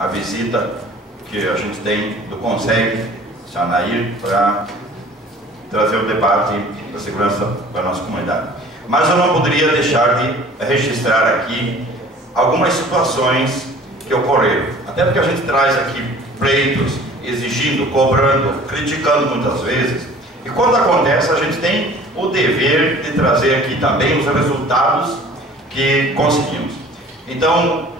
a visita que a gente tem do Conselho Sanair para trazer o debate da segurança para a nossa comunidade. Mas eu não poderia deixar de registrar aqui algumas situações que ocorreram. Até porque a gente traz aqui pleitos, exigindo, cobrando, criticando muitas vezes. E quando acontece, a gente tem o dever de trazer aqui também os resultados que conseguimos. Então,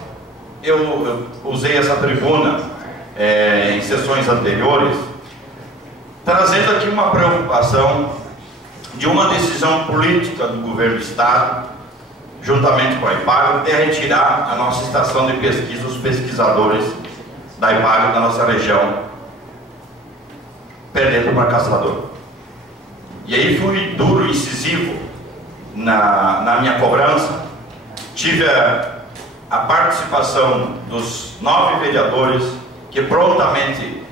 eu usei essa tribuna em sessões anteriores, trazendo aqui uma preocupação de uma decisão política do governo do Estado, juntamente com a IPAGRE, de retirar a nossa estação de pesquisa, os pesquisadores da IPAGRE da nossa região, perdendo para Caçador. E aí fui duro e incisivo na minha cobrança. Tive a participação dos 9 vereadores que prontamente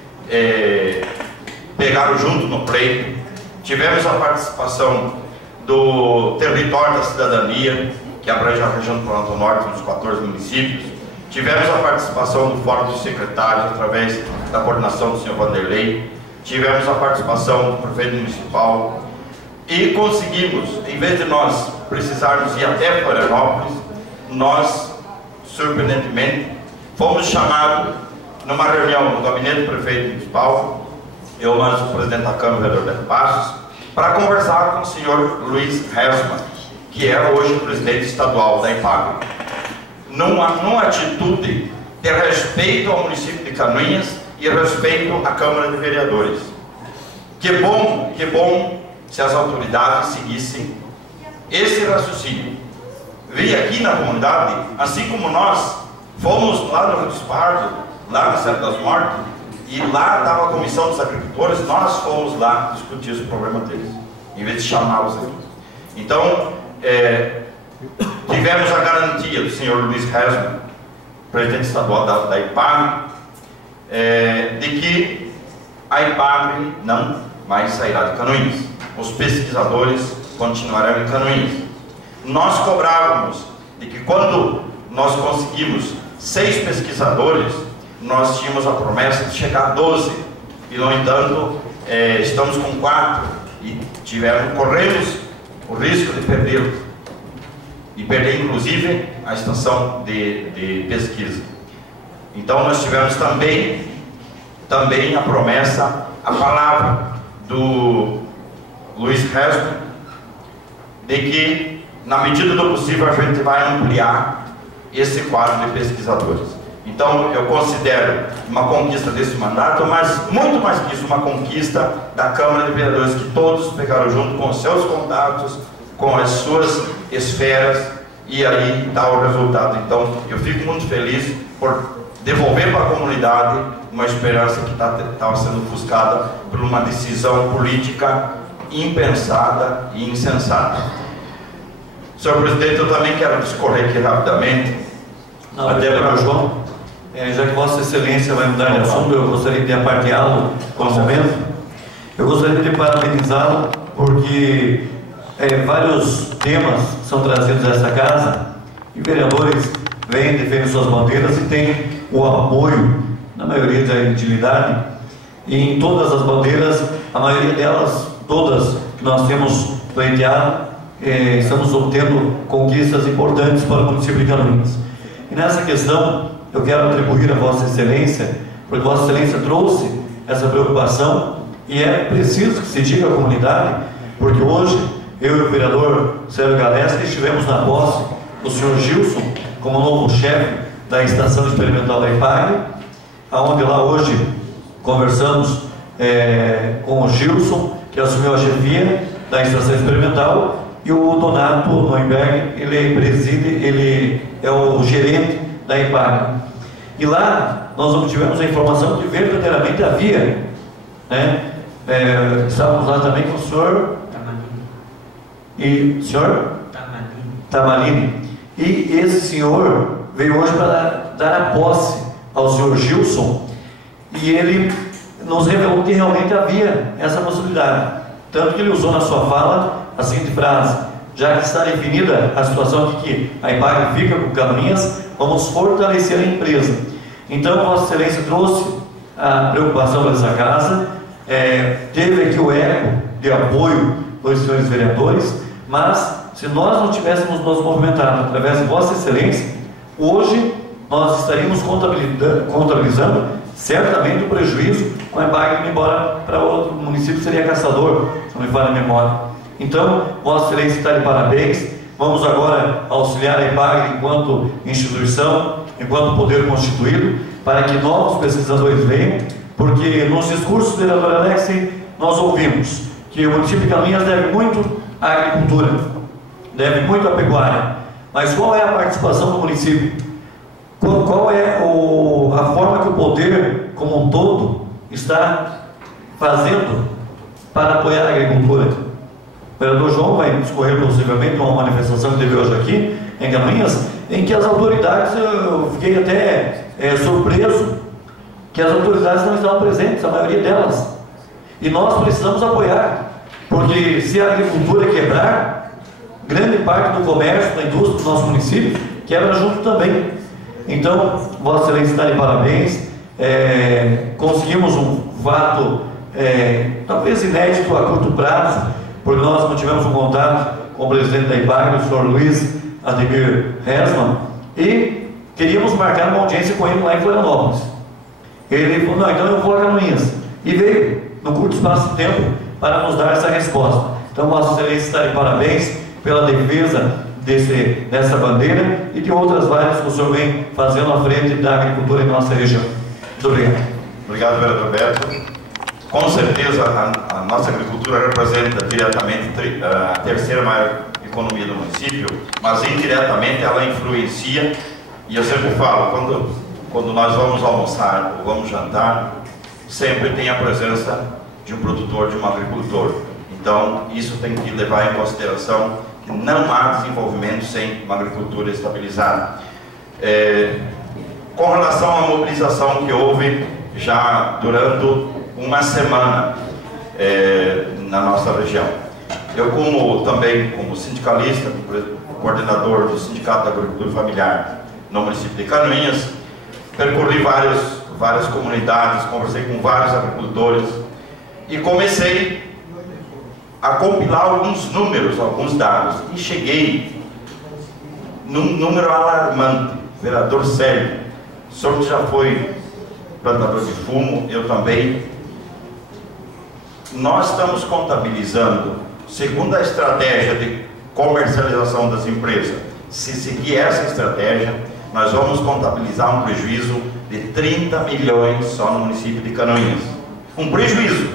pegaram junto no pleito. Tivemos a participação do Território da Cidadania, que abrange a região do Planalto Norte, nos 14 municípios. Tivemos a participação do Fórum dos Secretários, através da coordenação do senhor Vanderlei. Tivemos a participação do prefeito municipal. E conseguimos, em vez de nós precisarmos ir até Florianópolis, nós, surpreendentemente, fomos chamados numa reunião no gabinete do prefeito municipal, eu mais o presidente da Câmara, o vereador Beto Passos, para conversar com o senhor Luiz Hesman, que é hoje o presidente estadual da IPAGRE, numa atitude de respeito ao município de Canoinhas e respeito à Câmara de Vereadores. Que bom se as autoridades seguissem esse raciocínio. Veio aqui na comunidade, assim como nós fomos lá no Rio dos Pardos, lá no Centro das Mortes, e lá estava a comissão dos agricultores, nós fomos lá discutir esse problema deles, em vez de chamá-los aqui. Então, tivemos a garantia do senhor Luiz Hesman, presidente estadual da IPAGRE, de que a IPAGRE não mais sairá de Canoinhas. Os pesquisadores continuarão em Canoinhas. Nós cobrávamos de que quando nós conseguimos 6 pesquisadores, nós tínhamos a promessa de chegar a 12, e no entanto estamos com 4 e corremos o risco de perdê-los, e perder inclusive a estação de pesquisa. Então nós tivemos também a promessa, a palavra do Luiz Hesman, de que na medida do possível a gente vai ampliar esse quadro de pesquisadores. Então eu considero uma conquista desse mandato, mas muito mais que isso, uma conquista da Câmara de Vereadores, que todos pegaram junto com os seus contatos, com as suas esferas, e aí está o resultado. Então eu fico muito feliz por devolver para a comunidade uma esperança que estava sendo ofuscada por uma decisão política impensada e insensata. Senhor presidente, eu também quero discorrer aqui rapidamente. Não, até para o João, já que Vossa Excelência vai mudar de assunto, eu gostaria de aparteá-lo com o momento. Eu gostaria de parabenizá-lo porque vários temas são trazidos a essa casa e vereadores vêm, defendem suas bandeiras e têm o apoio, na maioria da utilidade, e em todas as bandeiras, a maioria delas, todas que nós temos pleiteado, estamos obtendo conquistas importantes para o município de Canoinhas. E nessa questão, eu quero atribuir a Vossa Excelência, porque Vossa Excelência trouxe essa preocupação, e é preciso que se diga à comunidade, porque hoje, eu e o vereador Célio Galeski estivemos na posse do senhor Gilson, como novo chefe da Estação Experimental da IPAGRE, onde lá hoje conversamos com o Gilson, que assumiu a chefia da Estação Experimental, e o Donato Neuberg, ele é o gerente da IPAGRE. E lá nós obtivemos a informação que verdadeiramente havia, né? Estávamos lá também com o senhor e o senhor Tamalini. E esse senhor veio hoje para dar a posse ao senhor Gilson, e ele nos revelou que realmente havia essa possibilidade. Tanto que ele usou na sua fala a seguinte frase: já que está definida a situação de que a IPAGRE fica com Canoinhas, vamos fortalecer a empresa. Então, Vossa Excelência trouxe a preocupação dessa casa, teve aqui o eco de apoio dos senhores vereadores, mas se nós não tivéssemos nos movimentado através de Vossa Excelência, hoje nós estaríamos contabilizando certamente o prejuízo com a EPAGRE indo embora para outro município, seria Caçador, se não me falha a memória. Então, Vossa Excelência está de parabéns. Vamos agora auxiliar a EPAGRE enquanto instituição, enquanto poder constituído, para que novos pesquisadores venham, porque nos discursos do vereador Alex nós ouvimos que o município de Canoinhas deve muito à agricultura, deve muito à pecuária, mas qual é a participação do município? Qual é a forma que o poder como um todo está fazendo para apoiar a agricultura? O vereador João vai discorrer possivelmente uma manifestação que teve hoje aqui em Canoinhas, em que as autoridades, eu fiquei até surpreso que as autoridades não estavam presentes, a maioria delas, e nós precisamos apoiar, porque se a agricultura quebrar, grande parte do comércio, da indústria do nosso município quebra junto também. Então, Vossa Excelência está de parabéns. Conseguimos um fato talvez inédito a curto prazo, porque nós mantivemos um contato com o presidente da EPAGRE, o senhor Luiz Ademir Resman, e queríamos marcar uma audiência com ele lá em Florianópolis. Ele falou: não, então eu vou a Canoinhas, e veio no curto espaço de tempo para nos dar essa resposta. Então, Vossa Excelência está de parabéns pela defesa dessa bandeira e de outras várias que o senhor vem fazendo à frente da agricultura em nossa região. Muito obrigado. Obrigado, vereador Beto. Com certeza, a nossa agricultura representa diretamente a terceira maior economia do município, mas indiretamente ela influencia, e eu sempre falo, quando nós vamos almoçar ou vamos jantar, sempre tem a presença de um produtor, de um agricultor. Então, isso tem que levar em consideração que não há desenvolvimento sem uma agricultura estabilizada. Com relação à mobilização que houve já durante uma semana na nossa região, eu também como sindicalista, coordenador do Sindicato da Agricultura Familiar no município de Canoinhas, percorri várias comunidades, conversei com vários agricultores e comecei a compilar alguns números, alguns dados, e cheguei num número alarmante. Vereador Célio, o senhor já foi plantador de fumo, eu também. Nós estamos contabilizando, segundo a estratégia de comercialização das empresas, se seguir essa estratégia, nós vamos contabilizar um prejuízo de 30 milhões só no município de Canoinhas. Um prejuízo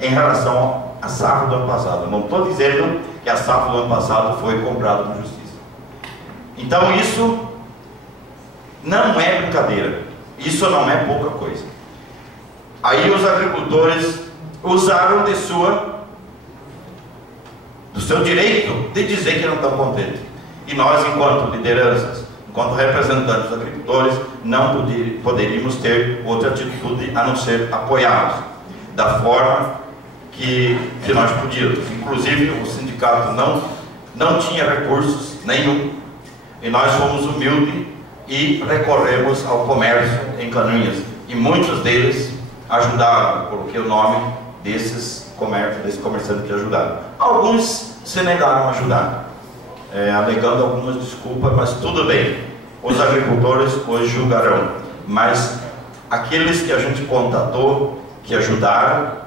em relação a safra do ano passado. Eu não estou dizendo que a safra do ano passado foi comprada com justiça. Então isso não é brincadeira, isso não é pouca coisa. Aí os agricultores usaram do seu direito de dizer que não estão contentes. E nós, enquanto lideranças, enquanto representantes dos agricultores, não poderíamos ter outra atitude a não ser apoiá-los da forma que nós podíamos. Inclusive, o sindicato não tinha recursos nenhum, e nós fomos humildes e recorremos ao comércio em Canoinhas, e muitos deles ajudaram. Eu coloquei o nome desses comerciantes que ajudaram. Alguns se negaram a ajudar, alegando algumas desculpas, mas tudo bem, os agricultores hoje julgarão, mas aqueles que a gente contatou, que ajudaram,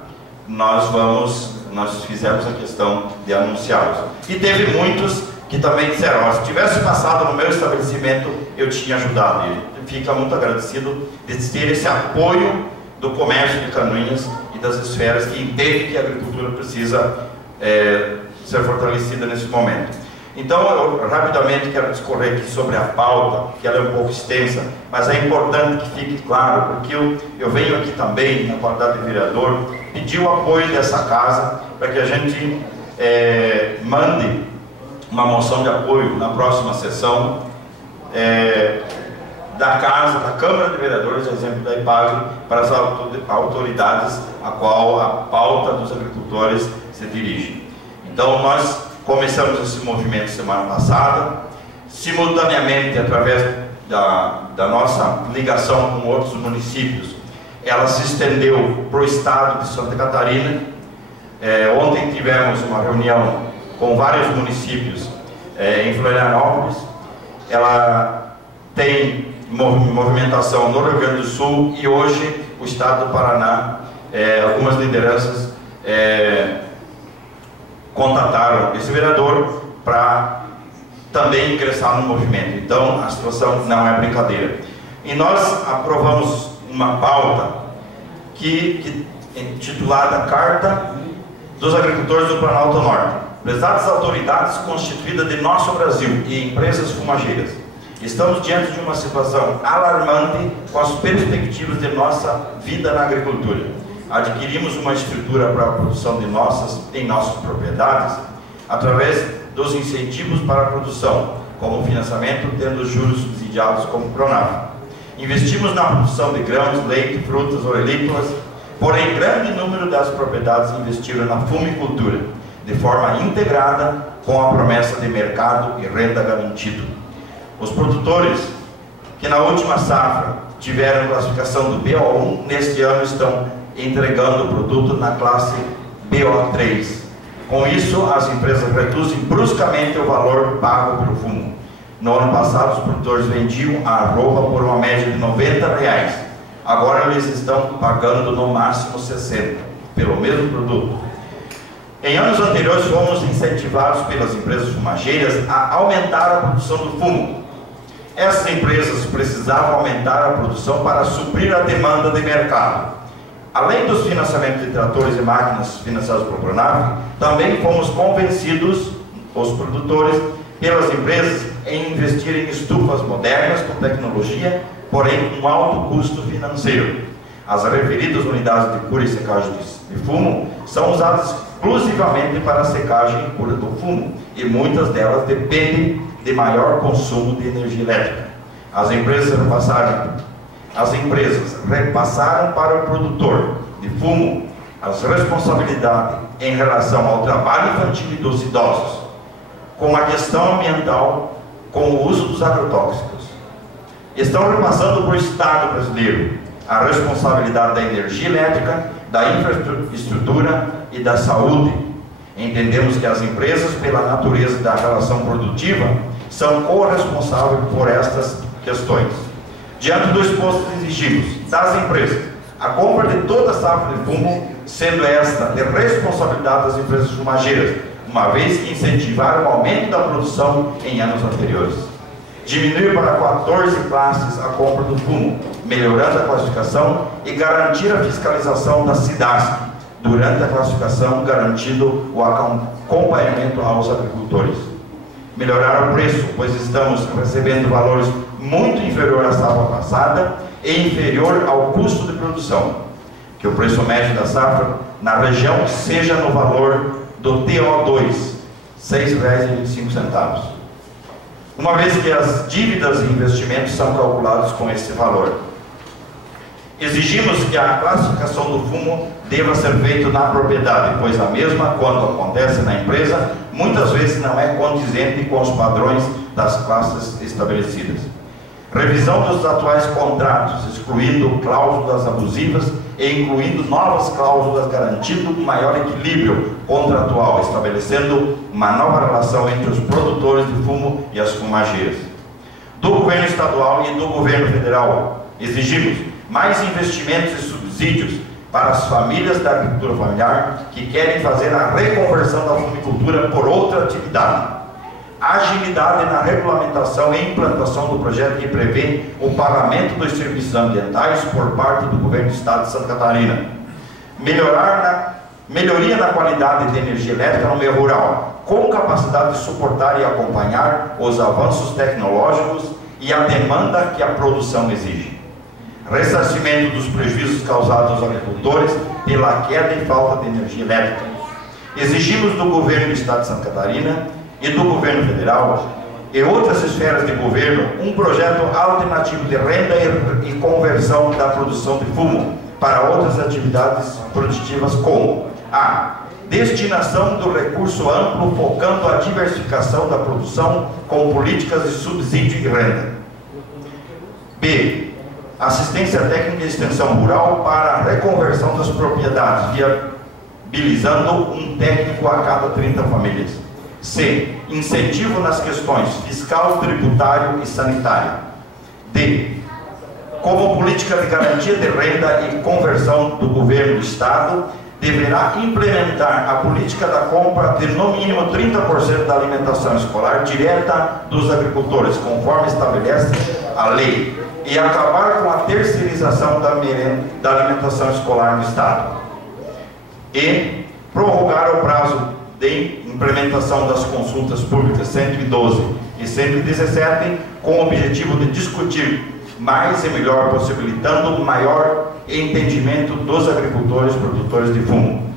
nós fizemos a questão de anunciá-los. E teve muitos que também disseram: se tivesse passado no meu estabelecimento, eu tinha ajudado. E fica muito agradecido de ter esse apoio do comércio de Canoinhas e das esferas que entendem que a agricultura precisa ser fortalecida nesse momento. Então, eu rapidamente quero discorrer aqui sobre a pauta, que ela é um pouco extensa, mas é importante que fique claro, porque eu venho aqui também, na qualidade de vereador, pedir o apoio dessa casa para que a gente mande uma moção de apoio na próxima sessão da casa, da Câmara de Vereadores, exemplo da EPAGRE, para as autoridades a qual a pauta dos agricultores se dirige. Então, nós começamos esse movimento semana passada, simultaneamente, através da nossa ligação com outros municípios, ela se estendeu para o estado de Santa Catarina. Ontem tivemos uma reunião com vários municípios em Florianópolis. Ela tem movimentação no Rio Grande do Sul e hoje o estado do Paraná, algumas lideranças contataram esse vereador para também ingressar no movimento. Então a situação não é brincadeira. E nós aprovamos uma pauta que intitulada Carta dos Agricultores do Planalto Norte. Prezadas autoridades constituídas de nosso Brasil e empresas fumageiras, estamos diante de uma situação alarmante com as perspectivas de nossa vida na agricultura. Adquirimos uma estrutura para a produção em nossas propriedades através dos incentivos para a produção, como financiamento, tendo juros subsidiados como Pronaf. Investimos na produção de grãos, leite, frutas, oleícolas, porém grande número das propriedades investiram na fumicultura, de forma integrada com a promessa de mercado e renda garantido. Os produtores que na última safra tiveram classificação do BO1, neste ano estão entregando o produto na classe BO3. Com isso, as empresas reduzem bruscamente o valor pago pelo fumo. No ano passado, os produtores vendiam a arroba por uma média de R$90. Agora eles estão pagando no máximo 60 pelo mesmo produto. Em anos anteriores, fomos incentivados pelas empresas fumageiras a aumentar a produção do fumo. Essas empresas precisavam aumentar a produção para suprir a demanda de mercado. Além dos financiamentos de tratores e máquinas financiados por Pronaf, também fomos convencidos, os produtores, pelas empresas, em investir em estufas modernas com tecnologia, porém com alto custo financeiro. As referidas unidades de cura e secagem de fumo são usadas exclusivamente para a secagem e cura do fumo, e muitas delas dependem de maior consumo de energia elétrica. As empresas repassaram para o produtor de fumo as responsabilidades em relação ao trabalho infantil e dos idosos, com a questão ambiental, com o uso dos agrotóxicos. Estão repassando para o Estado brasileiro a responsabilidade da energia elétrica, da infraestrutura e da saúde. Entendemos que as empresas, pela natureza da relação produtiva, são corresponsáveis por estas questões. Diante do exposto, exigimos das empresas a compra de toda a safra de fumo, sendo esta de responsabilidade das empresas fumageiras, uma vez que incentivaram o aumento da produção em anos anteriores. Diminuir para 14 classes a compra do fumo, melhorando a classificação e garantir a fiscalização da SIDASC, durante a classificação, garantindo o acompanhamento aos agricultores. Melhorar o preço, pois estamos recebendo valores muito inferior à safra passada e inferior ao custo de produção. Que o preço médio da safra na região seja no valor do TO2, R$ 6,25. Uma vez que as dívidas e investimentos são calculados com esse valor. Exigimos que a classificação do fumo deva ser feita na propriedade, pois a mesma, quando acontece na empresa, muitas vezes não é condizente com os padrões das classes estabelecidas. Revisão dos atuais contratos, excluindo cláusulas abusivas e incluindo novas cláusulas, garantindo um maior equilíbrio contratual, estabelecendo uma nova relação entre os produtores de fumo e as fumageiras. Do governo estadual e do governo federal, exigimos mais investimentos e subsídios para as famílias da agricultura familiar que querem fazer a reconversão da fumicultura por outra atividade. Agilidade na regulamentação e implantação do projeto que prevê o pagamento dos serviços ambientais por parte do governo do estado de Santa Catarina. Melhoria na qualidade de energia elétrica no meio rural, com capacidade de suportar e acompanhar os avanços tecnológicos e a demanda que a produção exige. Ressarcimento dos prejuízos causados aos agricultores pela queda e falta de energia elétrica. Exigimos do governo do estado de Santa Catarina e do governo federal e outras esferas de governo um projeto alternativo de renda e conversão da produção de fumo para outras atividades produtivas, como a destinação do recurso amplo focando a diversificação da produção com políticas de subsídio e renda. B. Assistência técnica de extensão rural para a reconversão das propriedades, viabilizando um técnico a cada 30 famílias. C. Incentivo nas questões fiscal, tributário e sanitária. D. Como política de garantia de renda e conversão do governo do Estado, deverá implementar a política da compra de no mínimo 30% da alimentação escolar direta dos agricultores, conforme estabelece a lei, e acabar com a terceirização da alimentação escolar no Estado. E prorrogar o prazo de implementação das consultas públicas 112 e 117, com o objetivo de discutir mais e melhor, possibilitando maior entendimento dos agricultores produtores de fumo.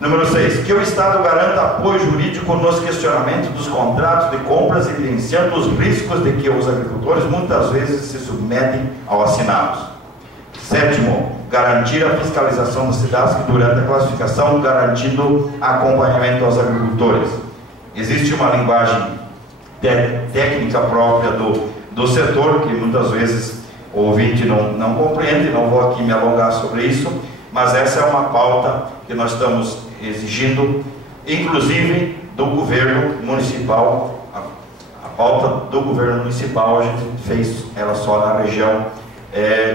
Número 6. Que o Estado garanta apoio jurídico nos questionamentos dos contratos de compras, evidenciando os riscos de que os agricultores muitas vezes se submetem ao assiná-los. 7. Garantir a fiscalização das cidades durante a classificação, garantindo acompanhamento aos agricultores. Existe uma linguagem técnica própria do setor, que muitas vezes o ouvinte não compreende, não vou aqui me alongar sobre isso, mas essa é uma pauta que nós estamos exigindo, inclusive do governo municipal. A pauta do governo municipal a gente fez ela só na região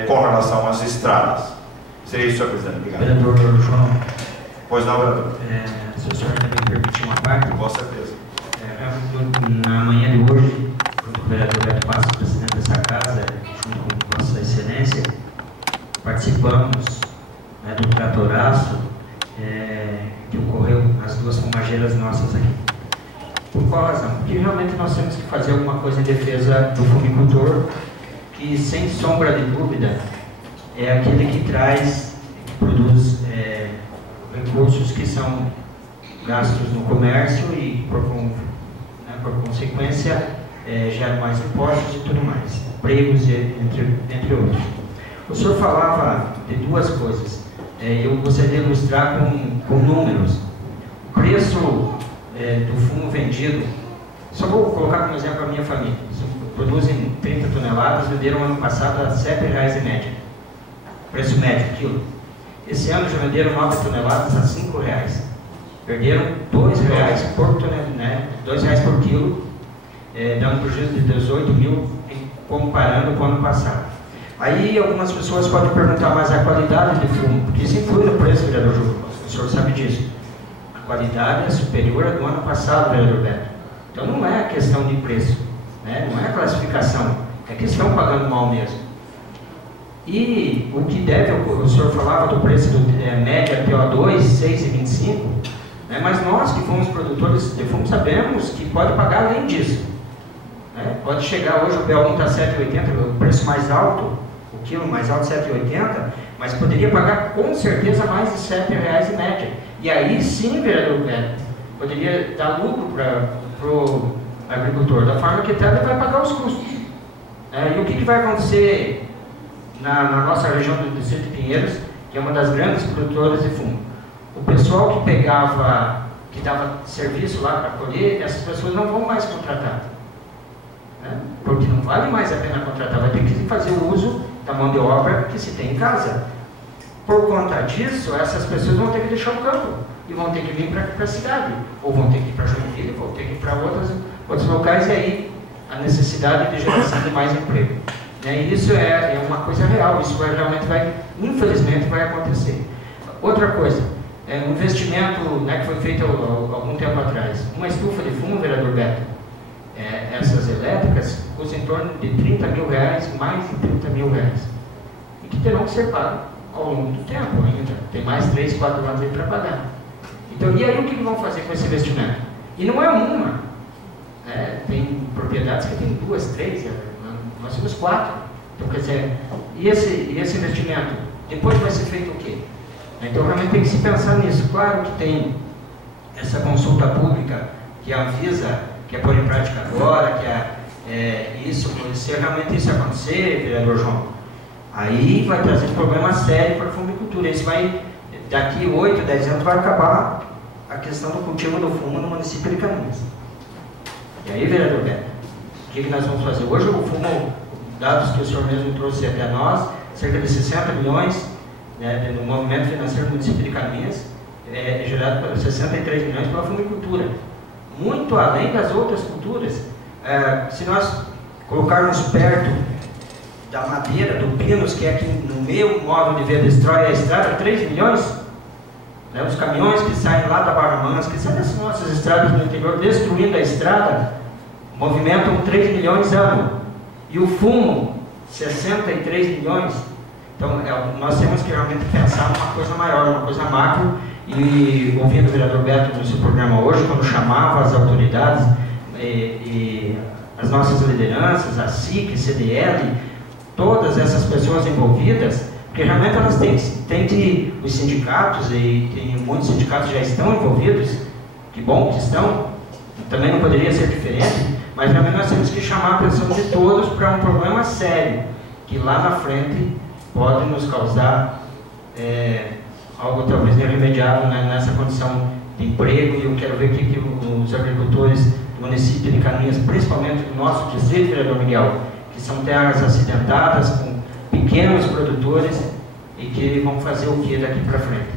com relação às estradas. Seria isso, senhor presidente. Obrigado. Vereador João. Pois não, vereador. Se o senhor me permitir uma parte. Com certeza. Na manhã de hoje, junto com o vereador Beto Passos, presidente dessa casa, junto com Vossa Excelência, participamos do tratoraço que ocorreu nas duas fumageiras nossas aqui. Por qual razão? Porque realmente nós temos que fazer alguma coisa em defesa do fumicultor, que sem sombra de dúvida é aquele que traz, que produz recursos que são gastos no comércio e por consequência gera mais impostos e tudo mais, empregos entre outros. O senhor falava de duas coisas. Eu gostaria de ilustrar com números. O preço do fumo vendido, só vou colocar como exemplo a minha família. Produzem 30 toneladas, venderam ano passado a R$ 7,00 em média. Preço médio, quilo. Esse ano já venderam 9 toneladas a R$ 5,00. Perderam R$ 2,00 por tonelada, né? R$ 2,00 por quilo, dando prejuízo de 18 mil comparando com o ano passado. Aí algumas pessoas podem perguntar, mas a qualidade de fumo, porque isso influi no preço, vereador Júlio, o senhor sabe disso. A qualidade é superior à do ano passado, vereador Beto. Então não é questão de preço, né? Não é a classificação, é que estão pagando mal mesmo. E o que deve, o senhor falava do preço média PO2, 6,25, né? Mas nós que fomos produtores de fumo sabemos que pode pagar além disso. Né? Pode chegar hoje, o PO1 está 7,80, o preço mais alto, o quilo mais alto 7,80, mas poderia pagar com certeza mais de R$ 7,00 em média. E aí sim, vereador Beto, poderia dar lucro para o agricultor, da forma que até ele vai pagar os custos. E o que vai acontecer na nossa região do distrito de Pinheiros, que é uma das grandes produtoras de fumo? O pessoal que dava serviço lá para colher, essas pessoas não vão mais contratar. Porque não vale mais a pena contratar, vai ter que fazer o uso da mão de obra que se tem em casa. Por conta disso, essas pessoas vão ter que deixar o campo e vão ter que vir para a cidade, ou vão ter que ir para Joinville, ou vão ter que ir para outros locais, e aí a necessidade de geração de mais emprego. E isso é uma coisa real, isso realmente infelizmente vai acontecer. Outra coisa, um investimento que foi feito algum tempo atrás, uma estufa de fumo, vereador Beto, essas elétricas custam em torno de R$ 30 mil, mais de R$ 30 mil, e que terão que ser pagos ao longo do tempo ainda. Tem mais 3, 4 anos aí para pagar. Então, e aí o que vão fazer com esse investimento? E não é uma. Tem propriedades que tem 2, 3, nós temos 4. Então, quer dizer, e esse investimento? Depois vai ser feito o quê? Então, realmente tem que se pensar nisso. Claro que tem essa consulta pública que a Anvisa quer pôr em prática agora, se realmente isso acontecer, vereador João, aí vai trazer um problema sério para a fumicultura. Isso daqui 8, 10 anos vai acabar a questão do cultivo do fumo no município de Canudos. E aí, vereador Beto, o que nós vamos fazer? Hoje o fumo, dados que o senhor mesmo trouxe até nós, cerca de 60 milhões, né, no movimento financeiro do município de Caminhas, gerado por 63 milhões pela fumicultura, muito além das outras culturas. Se nós colocarmos perto da madeira, do Pinos, que é aqui no meu modo de ver destrói a estrada, 3 milhões, né, os caminhões que saem lá da Barra Mansa, que saem das nossas estradas do interior, destruindo a estrada, movimentam 3 milhões ano, e o fumo, 63 milhões. Então, nós temos que realmente pensar numa coisa maior, uma coisa macro. E ouvindo o vereador Beto no seu programa hoje, quando chamava as autoridades e as nossas lideranças, a SIC, CDL, todas essas pessoas envolvidas, porque realmente elas têm que, os sindicatos, e tem muitos sindicatos já estão envolvidos, que bom que estão, também não poderia ser diferente, mas realmente nós temos que chamar a atenção de todos para um problema sério, que lá na frente pode nos causar algo talvez irremediável, né, nessa condição de emprego. E eu quero ver que os agricultores do município de Caminhas, principalmente do nosso distrito, vereador Miguel, que são terras acidentadas, com pequenos produtores, e que vão fazer o que daqui para frente.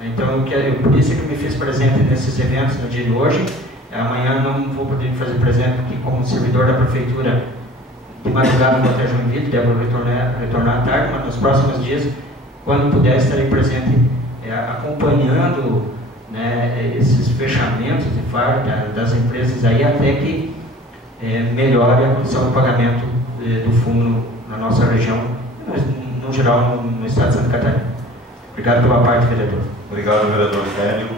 Então, por isso que me fiz presente nesses eventos no dia de hoje. Amanhã não vou poder fazer presente aqui como servidor da prefeitura de madrugada no Hotel Joinville, devo retornar à tarde, mas nos próximos dias, quando puder, estarei presente acompanhando, né, esses fechamentos de fábrica das empresas aí, até que melhore a condição do pagamento do fumo na nossa região, no geral no estado de Santa Catarina. Obrigado pela parte, vereador. Obrigado, vereador Célio.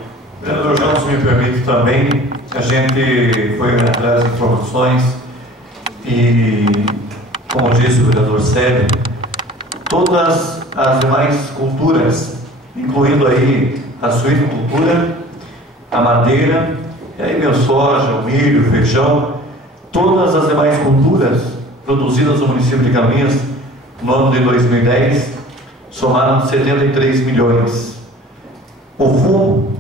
Vereador João, se me permite também, a gente foi atrás de informações e, como disse o vereador Célio, todas as demais culturas, incluindo aí a suinocultura, a madeira, e aí a soja, o milho, o feijão, todas as demais culturas produzidas no município de Caminhas no ano de 2010 somaram 73 milhões. O fumo,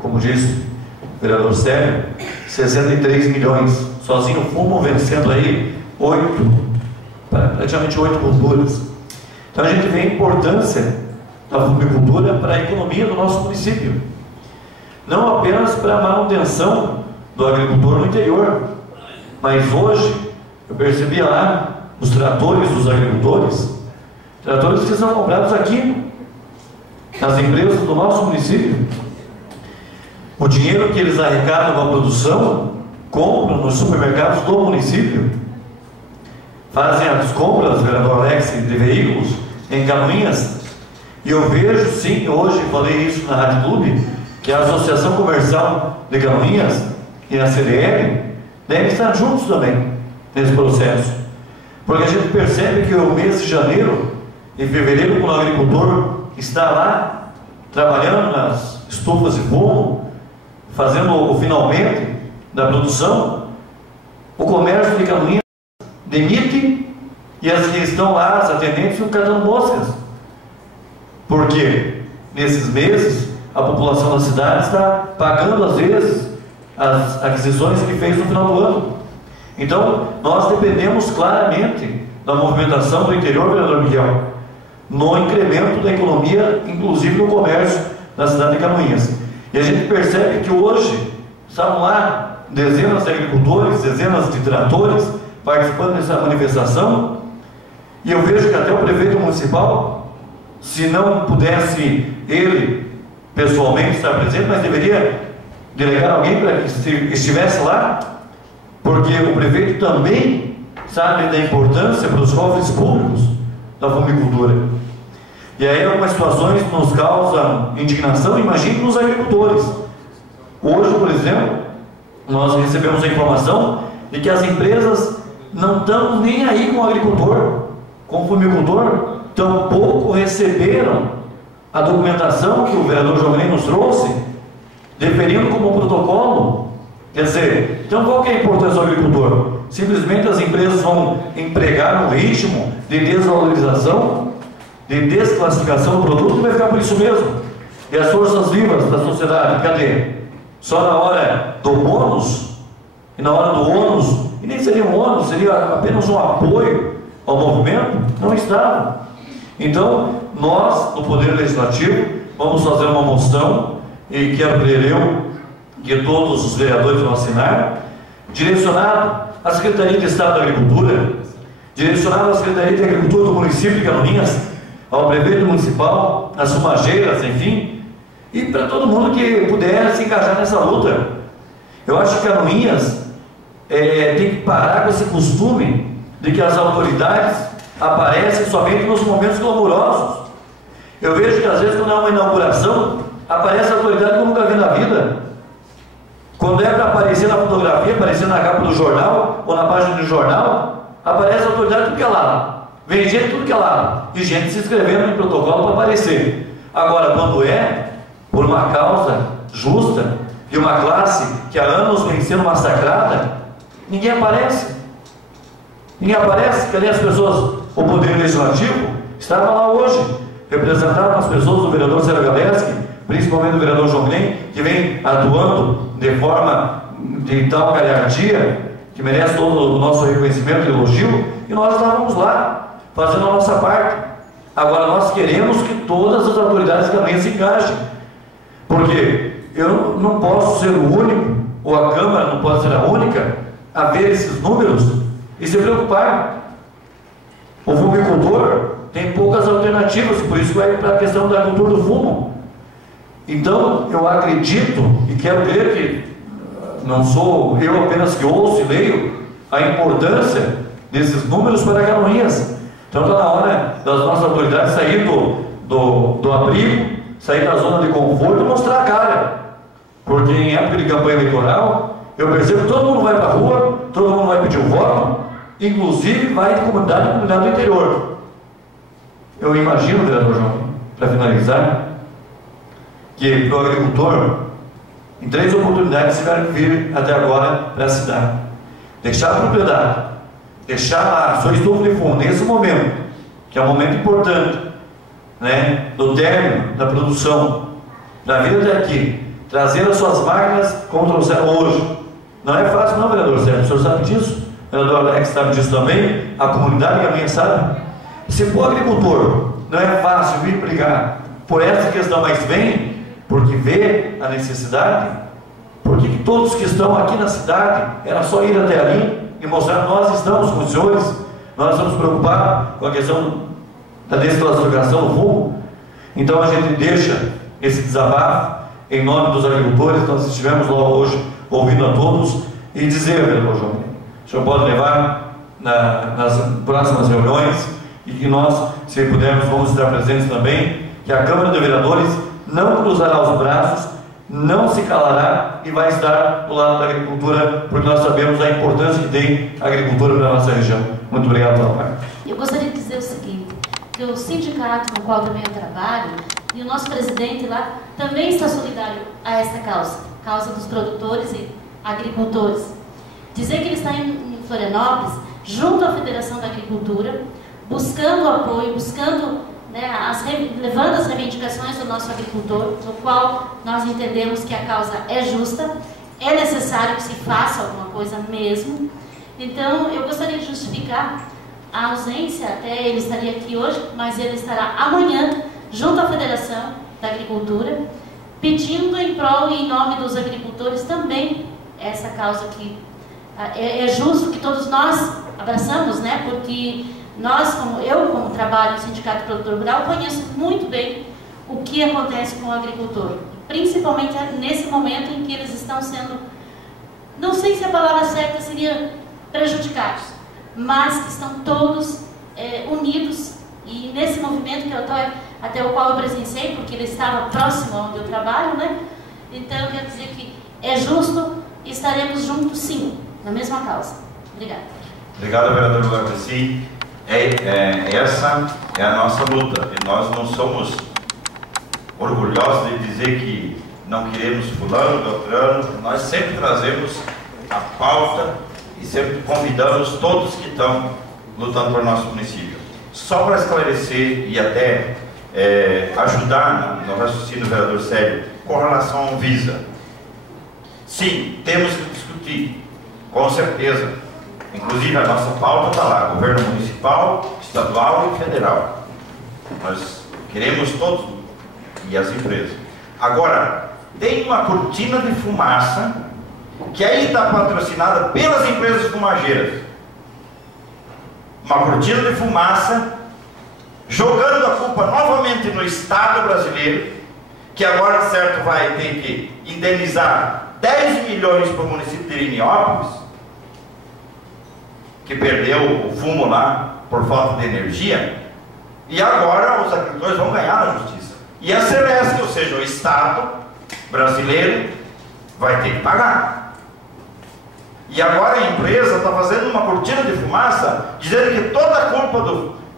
como disse o vereador Célio, 63 milhões. Sozinho o fumo vencendo aí praticamente 8 culturas. Então a gente vê a importância da fumicultura para a economia do nosso município. Não apenas para a manutenção do agricultor no interior, mas hoje eu percebi lá os tratores dos agricultores, tratores que são comprados aqui nas empresas do nosso município. O dinheiro que eles arrecadam com a produção, compram nos supermercados do município, fazem as compras, vereador Alex, de veículos em Caminhas. E eu vejo, sim, hoje falei isso na Rádio Clube, que a Associação Comercial de Caminhas e a CDL devem estar juntos também nesse processo, porque a gente percebe que o mês de janeiro e fevereiro, quando o agricultor está lá trabalhando nas estufas de fumo, fazendo o finalmente da produção, o comércio de Caminhas demite, e as que estão lá, as atendentes, ficam catando moscas, porque nesses meses a população da cidade está pagando às vezes as aquisições que fez no final do ano. Então nós dependemos claramente da movimentação do interior, vereador Miguel, no incremento da economia, inclusive no comércio da cidade de Caminhas. E a gente percebe que hoje estavam lá dezenas de agricultores, dezenas de tratores participando dessa manifestação, e eu vejo que até o prefeito municipal, se não pudesse ele pessoalmente estar presente, mas deveria delegar alguém para que estivesse lá, porque o prefeito também sabe da importância para os cofres públicos da fumicultura. E aí algumas situações nos causam indignação, imagine nos agricultores. Hoje, por exemplo, nós recebemos a informação de que as empresas não estão nem aí com o agricultor, com o fumicultor, tampouco receberam a documentação que o vereador João nos trouxe, deferindo como protocolo. Quer dizer, então qual que é a importância do agricultor? Simplesmente as empresas vão empregar um ritmo de desvalorização, de desclassificação do produto, e vai ficar por isso mesmo. E as forças vivas da sociedade, cadê? Só na hora do bônus e na hora do ônus, e nem seria um ônus, seria apenas um apoio ao movimento? Não estavam. Então, nós, no Poder Legislativo, vamos fazer uma moção, e quero crer eu, que todos os vereadores vão assinar, direcionado à Secretaria de Estado da Agricultura, direcionado à Secretaria de Agricultura do município de Canoinhas, ao prefeito municipal, às fumageiras, enfim, e para todo mundo que puder se engajar nessa luta. Eu acho que Canoinhas tem que parar com esse costume de que as autoridades aparecem somente nos momentos glamourosos. Eu vejo que às vezes quando é uma inauguração, aparece a autoridade que eu nunca vi na vida. Quando é para aparecer na fotografia, aparecer na capa do jornal, ou na página do jornal, aparece a autoridade tudo que é lado. Vem gente tudo que é lado. E gente se inscrevendo em protocolo para aparecer. Agora, quando é por uma causa justa, de uma classe que há anos vem sendo massacrada, ninguém aparece. Ninguém aparece. Cadê as pessoas? O Poder Legislativo estava lá hoje, representado as pessoas do vereador Sérgio Galeski, principalmente do vereador João Glen, que vem atuando de forma de tal galhardia, que merece todo o nosso reconhecimento e elogio, e nós estávamos lá, fazendo a nossa parte. Agora nós queremos que todas as autoridades também se engajem, porque eu não posso ser o único, ou a Câmara não pode ser a única, a ver esses números e se preocupar. O fumicultor tem poucas alternativas, e por isso vai para a questão da cultura do fumo. Então, eu acredito, e quero crer que não sou eu apenas que ouço e leio, a importância desses números para Canoinhas. Então, está na hora das nossas autoridades sair do abrigo, sair da zona de conforto e mostrar a cara. Porque em época de campanha eleitoral, eu percebo que todo mundo vai para a rua, todo mundo vai pedir o voto, inclusive vai de comunidade em comunidade do interior. Eu imagino, vereador João, para finalizar, que para o agricultor, em 3 oportunidades tiveram que vir até agora para a cidade. Deixar a propriedade, deixar lá sua estufa de fundo, nesse momento, que é um momento importante, né, do término da produção, para vir até aqui, trazer as suas máquinas como trouxeram hoje. Não é fácil não, vereador Sérgio, o senhor sabe disso, o vereador Alex sabe disso também, a comunidade também sabe. Se for agricultor, não é fácil vir brigar por essa questão, mas vem porque vê a necessidade. Por que todos que estão aqui na cidade, era só ir até ali e mostrar: nós estamos com os senhores, nós estamos preocupados com a questão da desclassificação do fumo. Então a gente deixa esse desabafo em nome dos agricultores. Nós estivemos lá hoje ouvindo a todos e dizer, vereador João, o senhor pode levar nas próximas reuniões, e que nós, se pudermos, vamos estar presentes também, que a Câmara de Vereadores não cruzará os braços, não se calará e vai estar do lado da agricultura, porque nós sabemos a importância que tem a agricultura para a nossa região. Muito obrigado pela parte. Eu gostaria de dizer o seguinte, que o sindicato no qual também eu trabalho, e o nosso presidente lá, também está solidário a esta causa dos produtores e agricultores. Dizer que ele está em Florianópolis, junto à Federação da Agricultura, buscando apoio, buscando, né, levando as reivindicações do nosso agricultor, no qual nós entendemos que a causa é justa, é necessário que se faça alguma coisa mesmo. Então, eu gostaria de justificar a ausência, até ele estaria aqui hoje, mas ele estará amanhã, junto à Federação da Agricultura, pedindo em prol e em nome dos agricultores também essa causa que é justo que todos nós abraçamos, né, porque nós, como trabalho no Sindicato Produtor Rural, conheço muito bem o que acontece com o agricultor, principalmente nesse momento em que eles estão sendo, não sei se a palavra certa seria prejudicados, mas que estão todos unidos, e nesse movimento que até o qual eu presenciei, porque ele estava próximo onde eu trabalho, né? Então eu quero dizer que é justo e estaremos juntos sim, na mesma causa. Obrigada. Obrigado, vereador Guardaci. Essa é a nossa luta, e nós não somos orgulhosos de dizer que não queremos fulano, beltrano. Nós sempre trazemos a pauta e sempre convidamos todos que estão lutando por nosso município. Só para esclarecer e até ajudar no raciocínio do vereador Sérgio com relação ao Anvisa. Sim, temos que discutir, com certeza, Inclusive a nossa pauta está lá, governo municipal, estadual e federal. Nós queremos todos, e as empresas. Agora, tem uma cortina de fumaça, que aí está patrocinada pelas empresas fumageiras. Uma cortina de fumaça, jogando a culpa novamente no Estado brasileiro, que agora, certo, vai ter que indenizar 10 milhões para o município de Iriniópolis, que perdeu o fumo lá por falta de energia, e agora os agricultores vão ganhar na justiça. E a Celesc, ou seja, o Estado brasileiro, vai ter que pagar. E agora a empresa está fazendo uma cortina de fumaça, dizendo que toda a culpa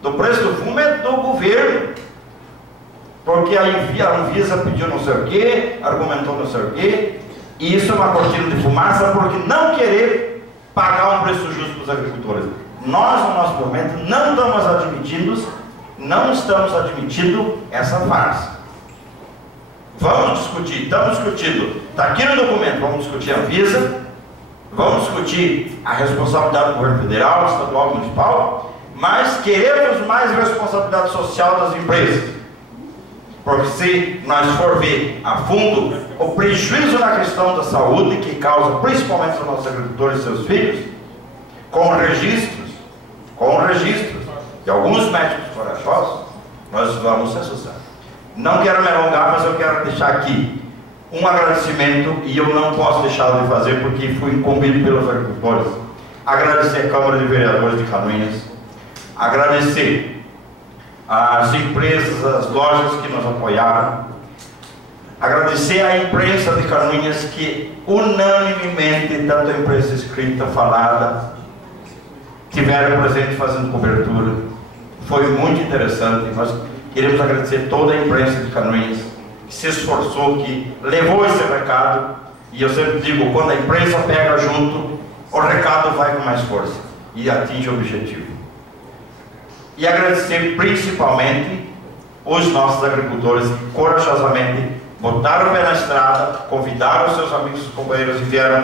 do preço do fumo é do governo. Porque a Anvisa pediu não sei o quê, argumentou não sei o quê, e isso é uma cortina de fumaça porque não querer pagar um preço justo para os agricultores. Nós, no nosso momento, não estamos admitindo essa farsa. Vamos discutir, estamos discutindo, está aqui no documento, vamos discutir a Anvisa, vamos discutir a responsabilidade do governo federal, estadual e municipal, mas queremos mais responsabilidade social das empresas. Porque se nós for ver a fundo o prejuízo na questão da saúde que causa principalmente aos nossos agricultores e seus filhos, com registros de alguns médicos corajosos, nós vamos assustar. Não quero me alongar, mas eu quero deixar aqui um agradecimento, e eu não posso deixar de fazer porque fui incumbido pelos agricultores. Agradecer a Câmara de Vereadores de Canoinhas, agradecer as empresas, as lojas que nos apoiaram, agradecer à imprensa de Canoinhas que unanimemente, tanto a imprensa escrita, falada, tiveram presente fazendo cobertura. Foi muito interessante. Nós queremos agradecer toda a imprensa de Canoinhas que se esforçou, que levou esse recado, e eu sempre digo, quando a imprensa pega junto, o recado vai com mais força e atinge o objetivo. E agradecer principalmente os nossos agricultores que corajosamente botaram o pé na estrada, convidaram os seus amigos e companheiros e vieram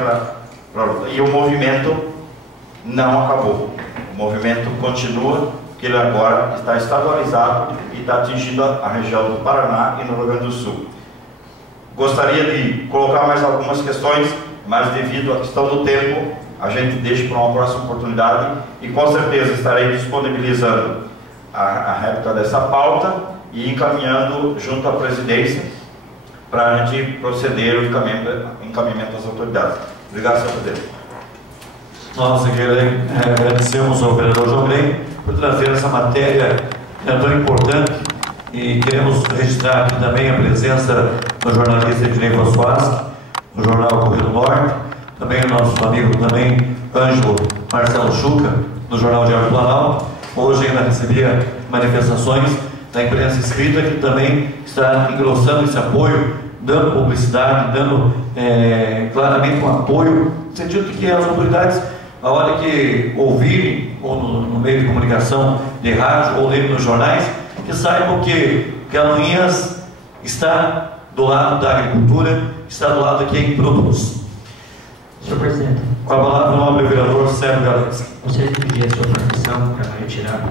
para lutar. E o movimento não acabou. O movimento continua, porque ele agora está estadualizado e está atingindo a região do Paraná e no Rio Grande do Sul. Gostaria de colocar mais algumas questões, mas devido à questão do tempo, a gente deixa para uma próxima oportunidade, e com certeza estarei disponibilizando a réplica dessa pauta e encaminhando junto à presidência para a gente proceder o encaminhamento das autoridades. Obrigado, senhor presidente. Nós agradecemos ao vereador João Grey por trazer essa matéria tão importante, e queremos registrar aqui também a presença do jornalista Ednei Vossoaski, do jornal Correio do Norte, também o nosso amigo também, Ângelo Marcelo Chuca, do jornal Diário do Planalto. Hoje ainda recebia manifestações da imprensa escrita, que também está engrossando esse apoio, dando publicidade, dando claramente um apoio, no sentido de que as autoridades, a hora que ouvirem, ou no meio de comunicação de rádio, ou lerem nos jornais, que saibam que Canoinhas está do lado da agricultura, está do lado de quem produz. Senhor presidente, com a palavra o nobre vereador Sérgio Galeski. Gostaria de pedir a sua permissão para retirar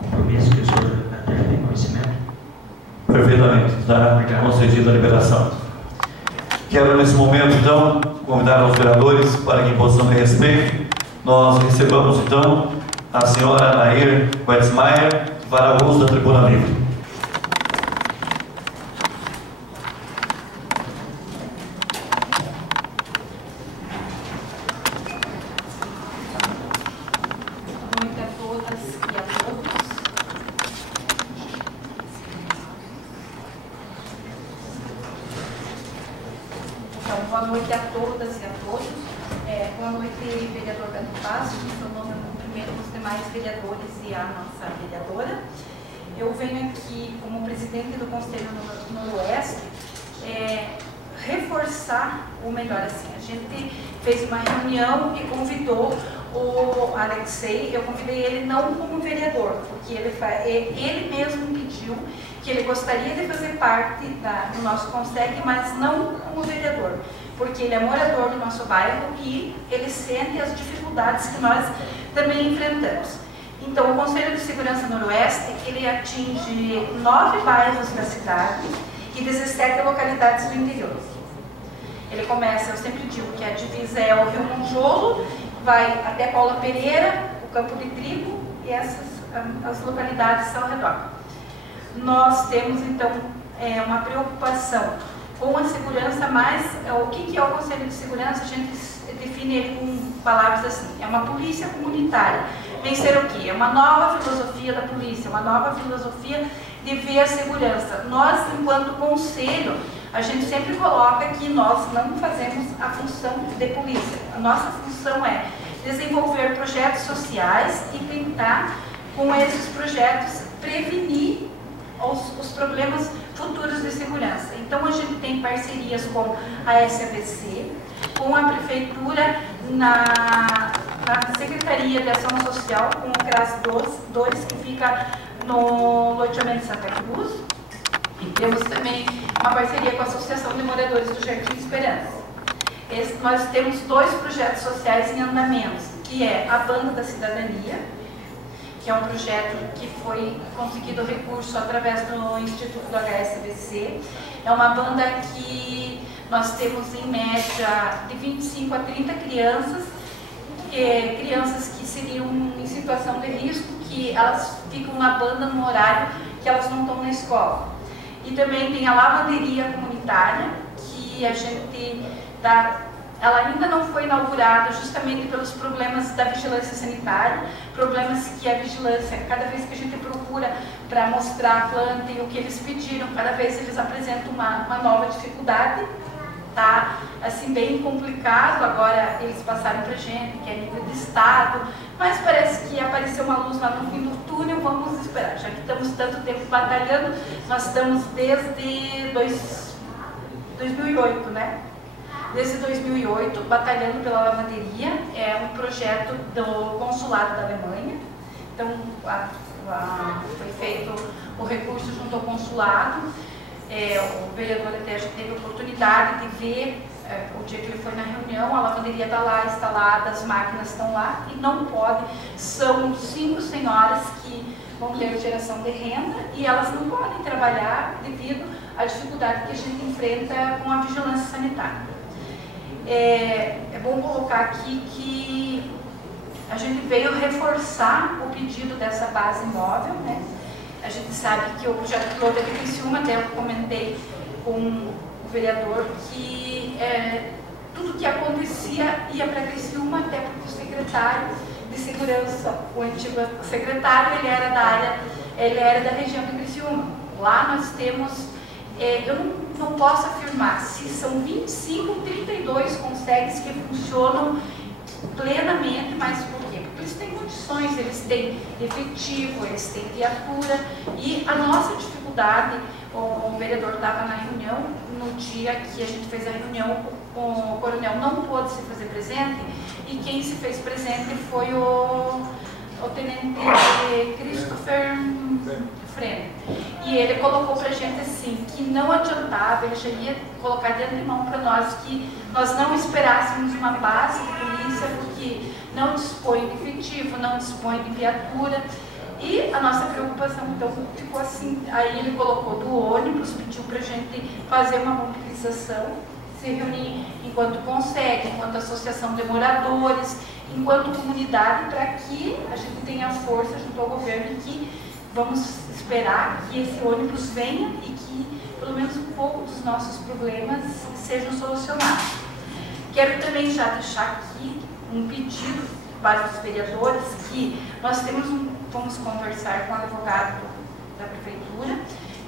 o compromisso que o senhor já tem conhecimento. Perfeitamente, está concedida a liberação. Quero nesse momento então convidar os vereadores para que em posição de respeito nós recebamos então a senhora Nair Wetzmaier, que fará uso da tribuna livre. Boa noite a todas e a todos. Boa noite, vereador Bento Passos, em seu nome eu cumprimento os demais vereadores e a nossa vereadora. Eu venho aqui como presidente do Conselho Noroeste reforçar, ou melhor assim, a gente fez uma reunião e convidou o Alexei. Eu convidei ele não como vereador, porque ele mesmo pediu que ele gostaria de fazer parte do nosso Conseg, mas não como vereador, porque ele é morador do nosso bairro e ele sente as dificuldades dificuldades que nós também enfrentamos. Então, o Conselho de Segurança Noroeste, ele atinge 9 bairros da cidade e 17 localidades do interior. Ele começa, eu sempre digo que a divisa é o Rio Monjolo, vai até Paula Pereira, o Campo de Trigo e as localidades ao redor. Nós temos, então, uma preocupação com a segurança, mas o que é o Conselho de Segurança? A gente define ele com palavras assim, é uma polícia comunitária. Vem ser o quê? É uma nova filosofia da polícia, uma nova filosofia de ver a segurança. Nós, enquanto conselho, a gente sempre coloca que nós não fazemos a função de polícia. A nossa função é desenvolver projetos sociais e tentar, com esses projetos, prevenir os problemas futuros de segurança. Então, a gente tem parcerias com a SABC, com a Prefeitura, na Secretaria de Ação Social, com o CRAS 2, que fica no loteamento Santa Cruz. E temos também uma parceria com a Associação de Moradores do Jardim Esperança. Nós temos 2 projetos sociais em andamento, que é a Banda da Cidadania, que é um projeto que foi conseguido recurso através do Instituto do HSBC. É uma banda que nós temos em média de 25 a 30 crianças, crianças que seriam em situação de risco, que elas ficam na banda no horário que elas não estão na escola. E também tem a lavanderia comunitária, que a gente ela ainda não foi inaugurada justamente pelos problemas da vigilância sanitária, problemas que a vigilância, cada vez que a gente procura para mostrar a planta e o que eles pediram, cada vez eles apresentam uma nova dificuldade. Tá assim bem complicado, agora eles passaram para a gente, que é nível de estado, mas parece que apareceu uma luz lá no fim do túnel, vamos esperar, já que estamos tanto tempo batalhando, nós estamos desde 2008, né? Desde 2008, batalhando pela lavanderia, é um projeto do Consulado da Alemanha, então foi feito o recurso junto ao Consulado. O vereador até já teve a oportunidade de ver, o dia que ele foi na reunião, a lavanderia está lá instalada, as máquinas estão lá e não pode. São 5 senhoras que vão ter geração de renda e elas não podem trabalhar devido à dificuldade que a gente enfrenta com a vigilância sanitária. É bom colocar aqui que a gente veio reforçar o pedido dessa base móvel, né? A gente sabe que o projeto piloto é de Criciúma, até eu comentei com o vereador que tudo que acontecia ia para Criciúma, até porque o secretário de segurança, o antigo secretário, ele era da região de Criciúma. Lá nós temos, eu não posso afirmar se são 25 ou 32 consegues que funcionam plenamente, mas por quê? Porque eles têm condições, eles têm efetivo, eles têm viatura e a nossa dificuldade, o vereador estava na reunião, no dia que a gente fez a reunião, o coronel não pôde se fazer presente e quem se fez presente foi o tenente Christopher Frene. E ele colocou para a gente assim, que não adiantava, ele já ia colocar de antemão para nós que nós não esperássemos uma base de polícia, porque não dispõe de efetivo, não dispõe de viatura. E a nossa preocupação, então, ficou assim. Aí ele colocou do ônibus, pediu para a gente fazer uma mobilização, se reunir enquanto consegue, enquanto associação de moradores, enquanto comunidade, para que a gente tenha força junto ao governo e que vamos esperar que esse ônibus venha e que pelo menos um pouco dos nossos problemas sejam solucionados. Quero também já deixar aqui um pedido para os vereadores que nós vamos conversar com o advogado da prefeitura,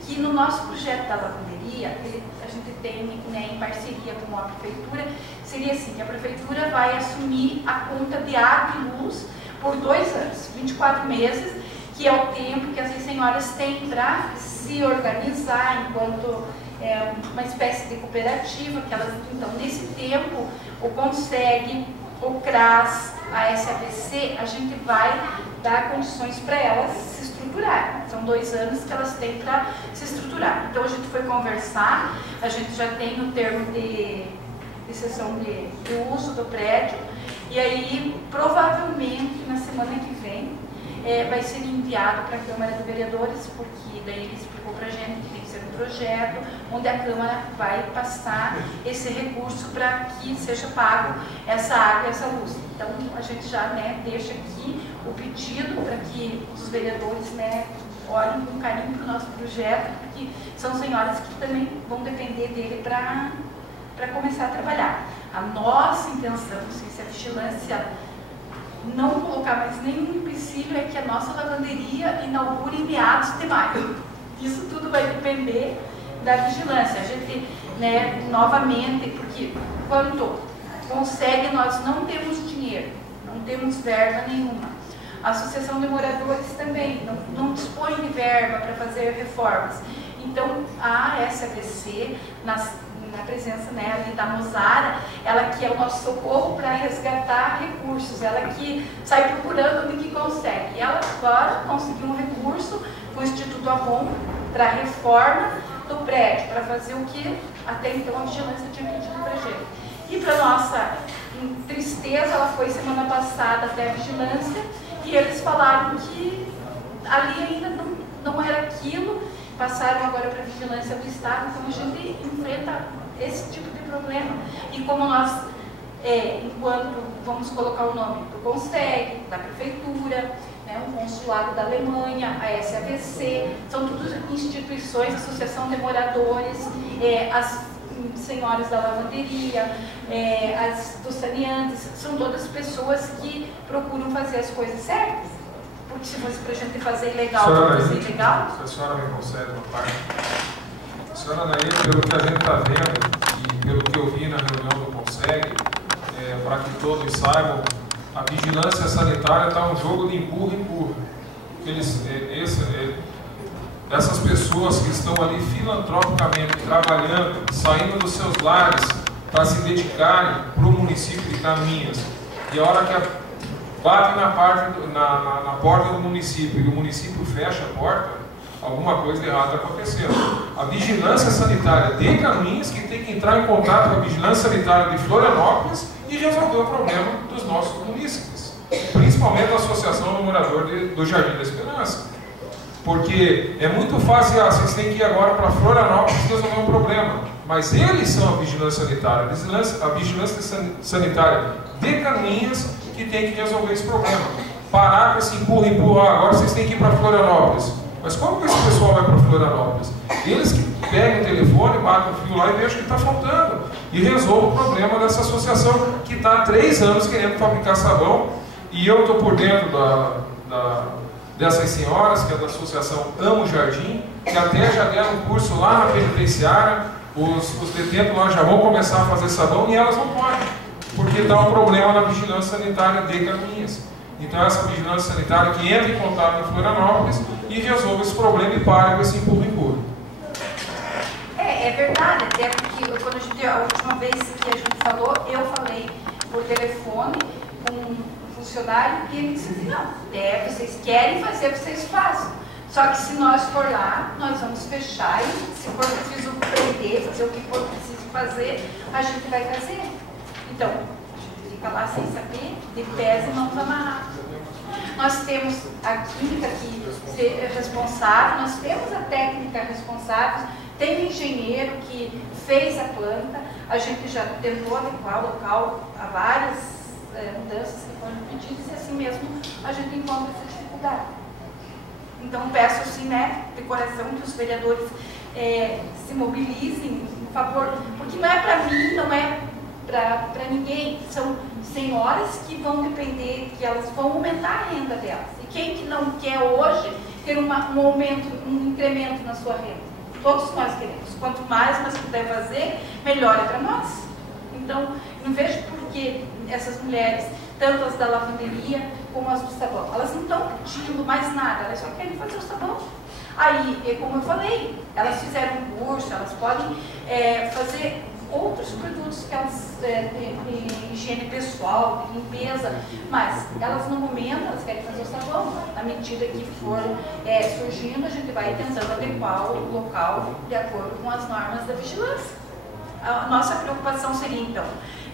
que no nosso projeto da lavanderia, a gente tem, né, em parceria com a prefeitura, seria assim, que a prefeitura vai assumir a conta de água e luz por 2 anos, 24 meses, que é o tempo que as senhoras têm para se organizar enquanto uma espécie de cooperativa, que elas, então, nesse tempo, o CONSEG, o CRAS, a SABC, a gente vai dar condições para elas se estruturar. São 2 anos que elas têm para se estruturar. Então, a gente foi conversar, a gente já tem o termo de cessão de uso do prédio E aí, provavelmente, na semana que vem, vai ser enviado para a Câmara de Vereadores, porque daí ele explicou para a gente que tem que ser um projeto onde a Câmara vai passar esse recurso para que seja pago essa água e essa luz. Então, a gente já, né, deixa aqui o pedido para que os vereadores, né, olhem com carinho para o nosso projeto, porque são senhoras que também vão depender dele para começar a trabalhar. A nossa intenção, se a vigilância não colocar mais nenhum empecilho, é que a nossa lavanderia inaugure em meados de maio. Isso tudo vai depender da vigilância. A gente, né, novamente, porque quando consegue, nós não temos dinheiro, não temos verba nenhuma. A Associação de Moradores também não dispõe de verba para fazer reformas. Então, a SAVC, na presença, né, ali da Mozara, ela que é o nosso socorro para resgatar recursos, ela que sai procurando onde que consegue. E ela agora conseguiu um recurso com o Instituto Avon para a reforma do prédio, para fazer o que até então a vigilância tinha pedido para a gente. E para nossa tristeza, ela foi semana passada até a vigilância e eles falaram que ali ainda não era aquilo, passaram agora para a vigilância do Estado, então a gente enfrenta esse tipo de problema. E como nós, enquanto vamos colocar o nome do CONSEG, da Prefeitura, né, um consulado da Alemanha, a SAVC, são todas instituições, Associação de Moradores, as senhoras da lavanderia, as dos saneantes, são todas pessoas que procuram fazer as coisas certas. Porque se fosse para a gente fazer ilegal, fazer ilegal... Se a senhora me concede uma parte. A senhora Anaí, pelo que a gente está vendo, e pelo que eu vi na reunião do CONSEG, para que todos saibam, a vigilância sanitária está um jogo de empurra-empurra. Essas pessoas que estão ali filantropicamente trabalhando, saindo dos seus lares para se dedicarem para o município de Canoinhas, e a hora que bate na porta do município e o município fecha a porta, alguma coisa errada está acontecendo. A vigilância sanitária de Canoinhas que tem que entrar em contato com a vigilância sanitária de Florianópolis e resolver o problema dos nossos munícipes, principalmente a Associação do Morador do Jardim da Esperança. Porque é muito fácil, vocês têm que ir agora para Florianópolis resolver um problema, mas eles são a vigilância sanitária, a vigilância sanitária de Canoinhas que tem que resolver esse problema. Parar com esse empurra, agora vocês têm que ir para Florianópolis. Mas como que esse pessoal vai para Florianópolis? Eles que pegam o telefone, batem o fio lá e vejam o que está faltando. E resolvam o problema dessa associação que está há 3 anos querendo fabricar sabão. E eu estou por dentro dessas senhoras, que é da Associação Amo Jardim, que até já deram um curso lá na penitenciária. Os detentos lá já vão começar a fazer sabão e elas não podem, porque está um problema na vigilância sanitária de Canoinhas. Então essa vigilância sanitária que entra em contato em Florianópolis e resolve esse problema e para com esse empurra-empurra. É verdade, até porque quando a última vez que a gente falou, eu falei por telefone com um funcionário e ele disse assim, não, vocês querem fazer, vocês façam. Só que se nós for lá, nós vamos fechar e se for preciso prender, fazer o que for preciso fazer, a gente vai fazer. Então, fica lá sem saber, de pés e mãos amarradas. Nós temos a química que é responsável, nós temos a técnica responsável, tem um engenheiro que fez a planta, a gente já tentou adequar o local a várias mudanças que foram pedidas e assim mesmo a gente encontra essa dificuldade. Então peço assim, né, de coração que os vereadores se mobilizem em favor, porque não é para mim, não é para ninguém, são senhoras que vão depender, que elas vão aumentar a renda delas. E quem que não quer hoje ter um aumento, um incremento na sua renda? Todos nós queremos. Quanto mais nós puder fazer, melhor é para nós. Então, não vejo por que essas mulheres, tanto as da lavanderia como as do sabão, elas não estão pedindo mais nada, elas só querem fazer o sabão. Aí, como eu falei, elas fizeram um curso, elas podem fazer outros produtos que elas de higiene pessoal, de limpeza, mas elas no momento elas querem fazer o sabão. Na medida que for surgindo, a gente vai tentando adequar o local de acordo com as normas da vigilância. A nossa preocupação seria então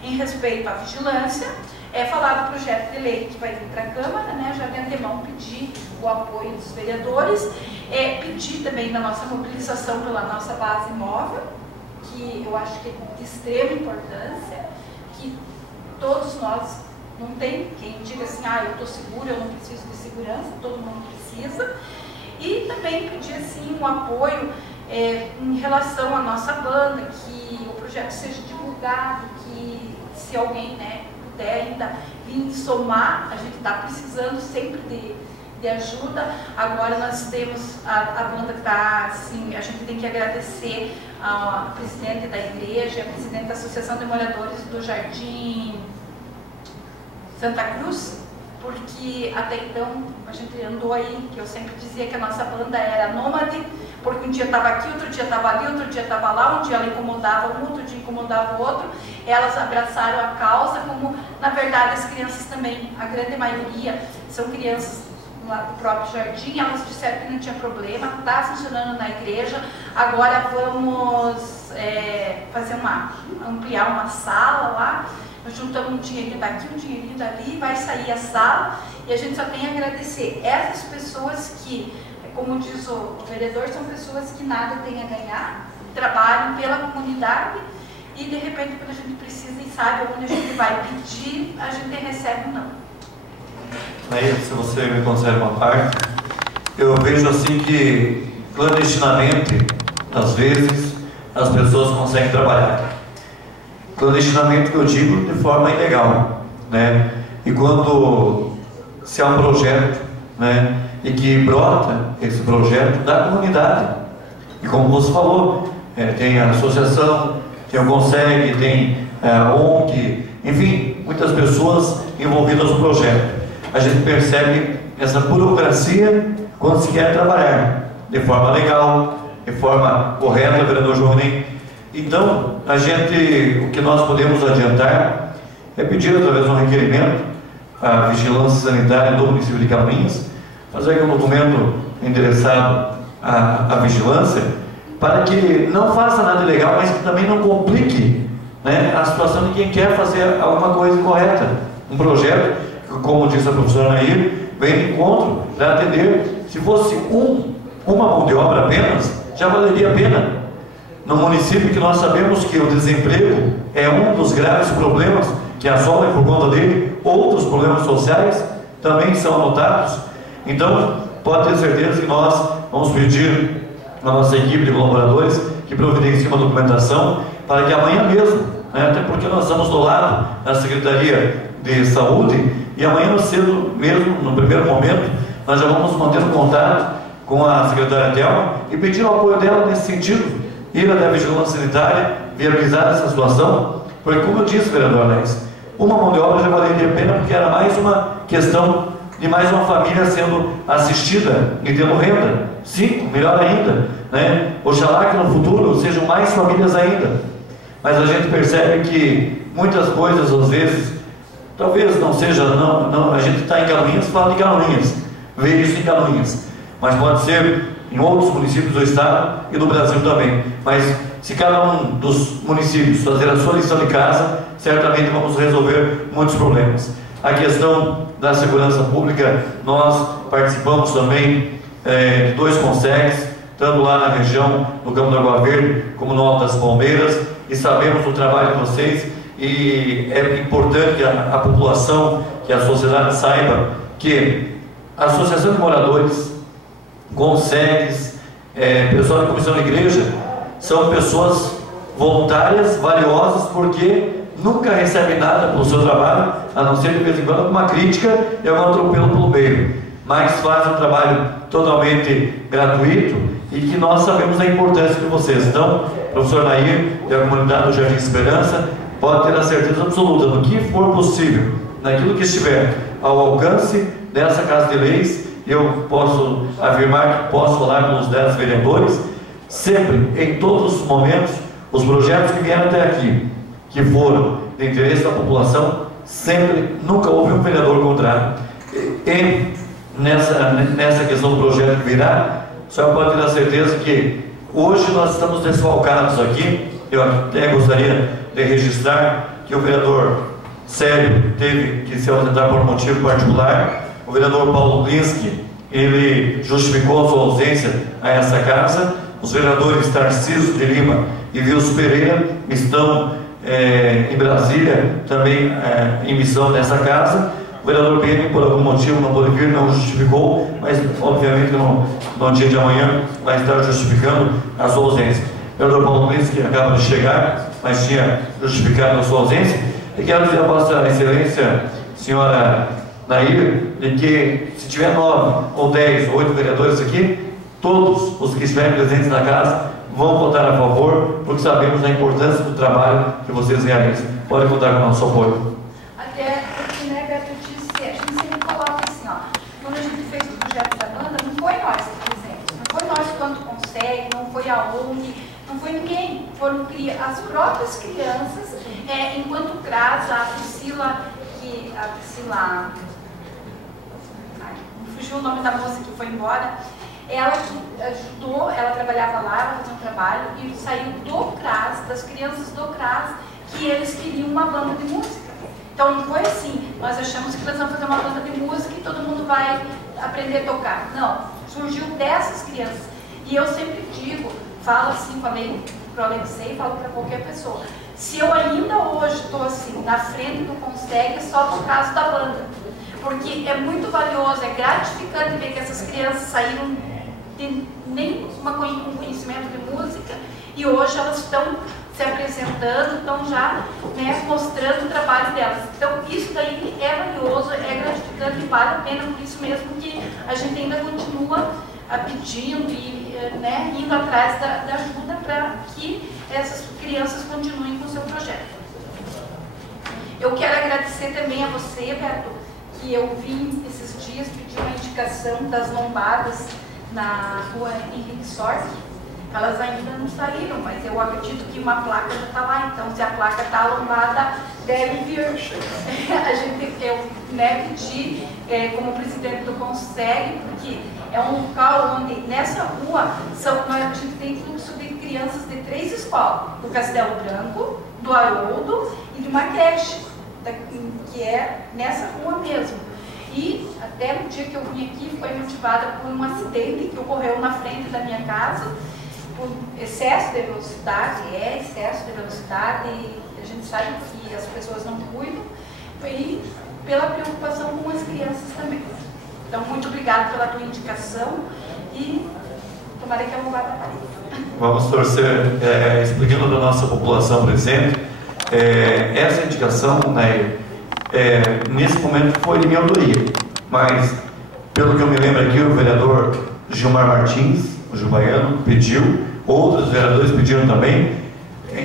em respeito à vigilância, é falar do projeto de lei que vai vir para a Câmara, né? Já de antemão pedir o apoio dos vereadores, pedir também da nossa mobilização pela nossa base móvel, que eu acho que é de extrema importância, que todos nós, não tem quem diga assim, eu estou seguro, eu não preciso de segurança, todo mundo precisa, e também pedir assim um apoio em relação à nossa banda, que o projeto seja divulgado, que se alguém, né, puder ainda vir somar, a gente está precisando sempre de ajuda. Agora nós temos a banda que está assim, a gente tem que agradecer ao presidente da igreja, ao presidente da Associação de Moradores do Jardim Santa Cruz, porque até então a gente andou aí, que eu sempre dizia que a nossa banda era nômade, porque um dia estava aqui, outro dia estava ali, outro dia estava lá, um dia ela incomodava um, outro dia incomodava o outro. Elas abraçaram a causa, como na verdade as crianças também, a grande maioria são crianças lá do próprio jardim, elas disseram que não tinha problema, está funcionando na igreja, agora vamos ampliar uma sala lá, nós juntamos um dinheirinho daqui, um dinheirinho dali, vai sair a sala, e a gente só tem a agradecer essas pessoas que, como diz o vereador, são pessoas que nada têm a ganhar, trabalham pela comunidade, e de repente quando a gente precisa e sabe onde a gente vai pedir, a gente recebe um não. Aí, se você me concede uma parte, eu vejo assim que clandestinamente, às vezes, as pessoas conseguem trabalhar. Clandestinamente que eu digo de forma ilegal, né? E quando se há um projeto, né, e que brota esse projeto da comunidade, e como você falou, tem a associação, tem o Consegue, tem a ONG, enfim, muitas pessoas envolvidas no projeto. A gente percebe essa burocracia quando se quer trabalhar de forma legal, de forma correta, vereador Joanem. Então, o que nós podemos adiantar é pedir, através de um requerimento, à Vigilância Sanitária do município de Canoinhas, fazer aqui um documento endereçado à Vigilância, para que não faça nada ilegal, mas que também não complique, né, a situação de quem quer fazer alguma coisa correta. Um projeto, como disse a professora Nair, vem de encontro para atender. Se fosse uma mão de obra apenas, já valeria a pena. No município que nós sabemos que o desemprego é um dos graves problemas que assolam, por conta dele, outros problemas sociais também são anotados. Então, pode ter certeza que nós vamos pedir à nossa equipe de colaboradores que providencie uma documentação para que amanhã mesmo, né, até porque nós estamos do lado da Secretaria de Saúde, e amanhã cedo mesmo, no primeiro momento, nós já vamos manter um contato com a secretária Thelma e pedir o apoio dela nesse sentido, ir até a Vigilância Sanitária, viabilizar essa situação, porque, como eu disse, vereador Alex, uma mão de obra já valeria a pena, porque era mais uma questão de mais uma família sendo assistida e tendo renda. 5, melhor ainda, né? Oxalá que no futuro sejam mais famílias ainda. Mas a gente percebe que muitas coisas, às vezes, talvez não seja, a gente está em Canoinhas, fala de Canoinhas, vê isso em Canoinhas, mas pode ser em outros municípios do estado e do Brasil também. Mas se cada um dos municípios fazer a sua lição de casa, certamente vamos resolver muitos problemas. A questão da segurança pública, nós participamos também de 2 consegues, tanto lá na região do Campo da Água Verde, como no Alto das Palmeiras, e sabemos do trabalho de vocês, e é importante que a população, que a sociedade saiba que a Associação de Moradores, consegues, pessoal da Comissão de Igreja, são pessoas voluntárias, valiosas, porque nunca recebem nada pelo seu trabalho, a não ser de vez em quando uma crítica e algum atropelo pelo meio, mas fazem um trabalho totalmente gratuito e que nós sabemos da importância de vocês. Então, professor Nair e a comunidade do Jardim Esperança pode ter a certeza absoluta do que for possível, naquilo que estiver ao alcance dessa Casa de Leis. Eu posso afirmar que posso falar pelos 10 vereadores, sempre, em todos os momentos, os projetos que vieram até aqui, que foram de interesse da população, sempre, nunca houve um vereador contrário. E nessa questão do projeto que virá, o senhor pode ter a certeza que hoje nós estamos desfalcados aqui. Eu até gostaria de registrar que o vereador sério teve que se ausentar por motivo particular. O vereador Paulo Blinski, ele justificou a sua ausência a essa casa. Os vereadores Tarcísio de Lima e Vilso Pereira estão em Brasília, também em missão nessa casa. O vereador PM, por algum motivo, não pôde vir, não justificou, mas obviamente no dia de amanhã vai estar justificando a sua ausência. O vereador Paulo Blinski, que acaba de chegar, mas tinha justificado a sua ausência. E quero dizer a Vossa Excelência, senhora Nair, de que se tiver 9 ou 10 ou 8 vereadores aqui, todos os que estiverem presentes na casa vão votar a favor, porque sabemos da importância do trabalho que vocês realizam. Podem contar com o nosso apoio. Até porque, né, Beto, eu disse, a gente sempre coloca assim, ó, quando a gente fez o projeto da banda, não foi nós que fizemos, não foi nós quanto consegue, não foi a ONG, não foi ninguém, foram as próprias crianças, enquanto CRAS, a Priscila, me fugiu o nome da moça que foi embora, ela que ajudou, ela trabalhava lá, ela fazia um trabalho e saiu do CRAS, das crianças do CRAS, que eles queriam uma banda de música. Então não foi assim, nós achamos que nós vamos fazer uma banda de música e todo mundo vai aprender a tocar. Não, surgiu dessas crianças. E eu sempre digo, falo assim, falei para o Alexei, falo para qualquer pessoa, se eu ainda hoje estou assim, na frente do Consegue, é só por causa da banda. Porque é muito valioso, é gratificante ver que essas crianças saíram de um conhecimento de música e hoje elas estão se apresentando, estão já, né, mostrando o trabalho delas. Então isso daí é valioso, é gratificante e vale a pena, por isso mesmo que a gente ainda continua pedindo e, né, indo atrás da ajuda para que essas crianças continuem com o seu projeto. Eu quero agradecer também a você, Beto, que eu vim esses dias pedir uma indicação das lombadas na rua Henrique Sorte. Elas ainda não saíram, mas eu acredito que uma placa já está lá, então se a placa está lombada, deve vir. Eu, né, pedi como presidente do Consegue, porque é um local onde nessa rua a gente tem fluxo de crianças de 3 escolas, do Castelo Branco, do Haroldo e de uma creche, que é nessa rua mesmo. E até no dia que eu vim aqui foi motivada por um acidente que ocorreu na frente da minha casa, por excesso de velocidade, excesso de velocidade, e a gente sabe que as pessoas não cuidam, e pela preocupação com as crianças também. Então, muito obrigada pela tua indicação e tomara que a lombada apareça. Vamos torcer, explicando para a nossa população presente, essa indicação, né, nesse momento foi de minha autoria, mas pelo que eu me lembro aqui, o vereador Gilmar Martins, o Jubaiano, pediu, outros vereadores pediram também.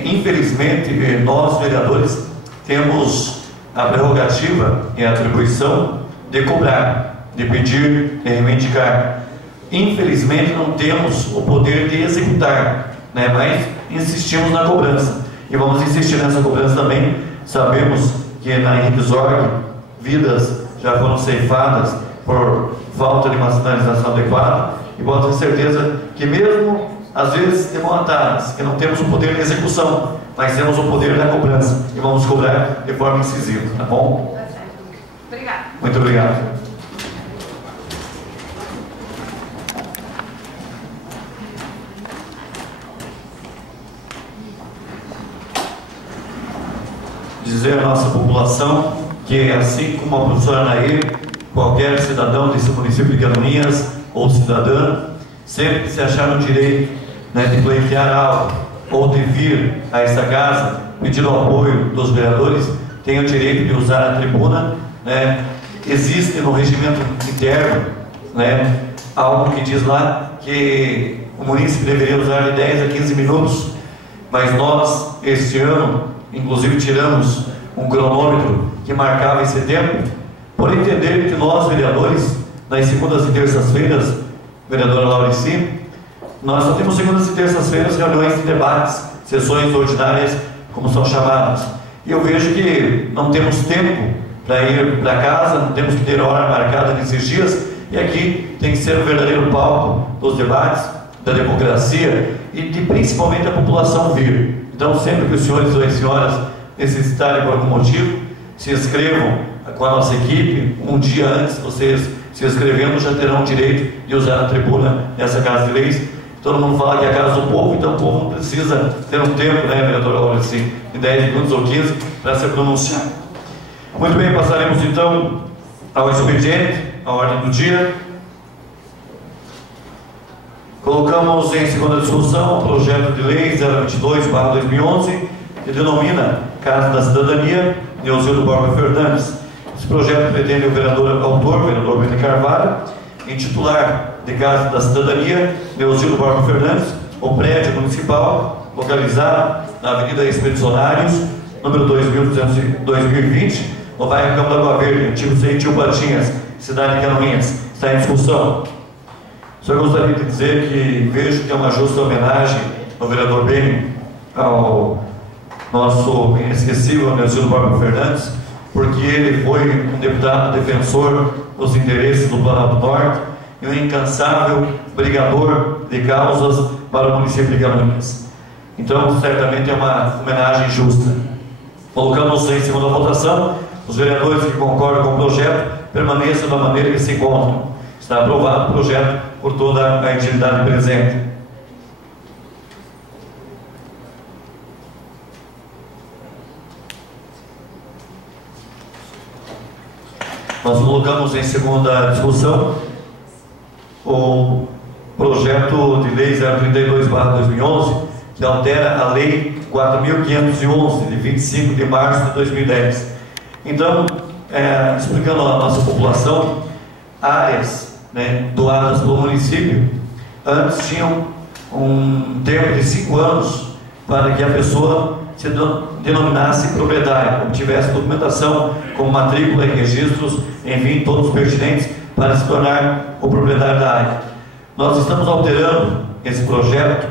Infelizmente, nós vereadores temos a prerrogativa e a atribuição de cobrar, de pedir, de reivindicar. Infelizmente não temos o poder de executar, né? Mas insistimos na cobrança e vamos insistir nessa cobrança também. Sabemos que na Henrique Zorg vidas já foram ceifadas por falta de uma sinalização adequada, e posso ter certeza que mesmo às vezes demonstradas, que não temos o poder de execução, mas temos o poder da cobrança e vamos cobrar de forma incisiva, tá bom? Tá certo. Obrigada. Muito obrigado. Dizer à nossa população que, assim como a professora Nair, qualquer cidadão desse município de Canoinhas ou cidadã, sempre que se achar no direito, né, de pleitear algo ou de vir a esta casa pedir o apoio dos vereadores, tem o direito de usar a tribuna, né? Existe no regimento interno, né, algo que diz lá que o munícipe deveria usar de 10 a 15 minutos, mas nós, este ano, inclusive tiramos um cronômetro que marcava esse tempo, por entender que nós, vereadores, nas segundas e terças-feiras, vereadora Laurici, nós só temos segundas e terças-feiras reuniões de debates, sessões ordinárias, como são chamadas. E eu vejo que não temos tempo para ir para casa, não temos que ter hora marcada nesses dias, e aqui tem que ser o verdadeiro palco dos debates, da democracia e de principalmente a população vir. Então, sempre que os senhores ou as senhoras necessitarem por algum motivo, se inscrevam com a nossa equipe. Um dia antes, vocês se inscrevendo já terão o direito de usar a tribuna nessa Casa de Leis. Todo mundo fala que é a Casa do Povo, então o povo não precisa ter um tempo, né, vereador, assim, de 10 minutos ou 15 para se pronunciar. Muito bem, passaremos então ao expediente, à ordem do dia. Colocamos em segunda discussão o projeto de lei 022/2011, que denomina Casa da Cidadania, Neuzildo Borba Fernandes. Esse projeto pretende o vereador autor, o vereador Beni Carvalho, intitular de Casa da Cidadania, Neuzildo Borba Fernandes, o prédio municipal localizado na Avenida Expedicionários, número 2220, no bairro Campo da Água Verde, antigo CETIU Patinhas, cidade de Canoinhas. Está em discussão. Só gostaria de dizer que vejo que é uma justa homenagem ao vereador Beni, ao nosso inesquecível Neuzildo Borba Fernandes, porque ele foi um deputado defensor dos interesses do Planalto Norte e um incansável brigador de causas para o município de Canoinhas. Então, certamente é uma homenagem justa. Colocamos em segunda votação. Os vereadores que concordam com o projeto permaneçam da maneira que se encontram. Está aprovado o projeto por toda a entidade presente. Nós colocamos em segunda discussão o projeto de lei 032/2011, que altera a lei 4.511, de 25 de março de 2010. Então, explicando à nossa população, áreas, né, doadas pelo município, antes tinham um tempo de 5 anos para que a pessoa se denominasse proprietária, como tivesse documentação, como matrícula e registros, enfim, todos pertinentes para se tornar o proprietário da área. Nós estamos alterando esse projeto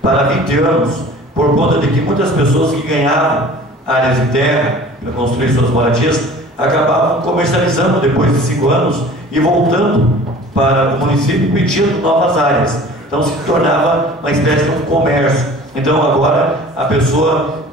para 20 anos, por conta de que muitas pessoas que ganhavam áreas de terra para construir suas moradias acabavam comercializando depois de 5 anos e voltando para o município pedindo novas áreas. Então se tornava uma espécie de um comércio. Então agora a pessoa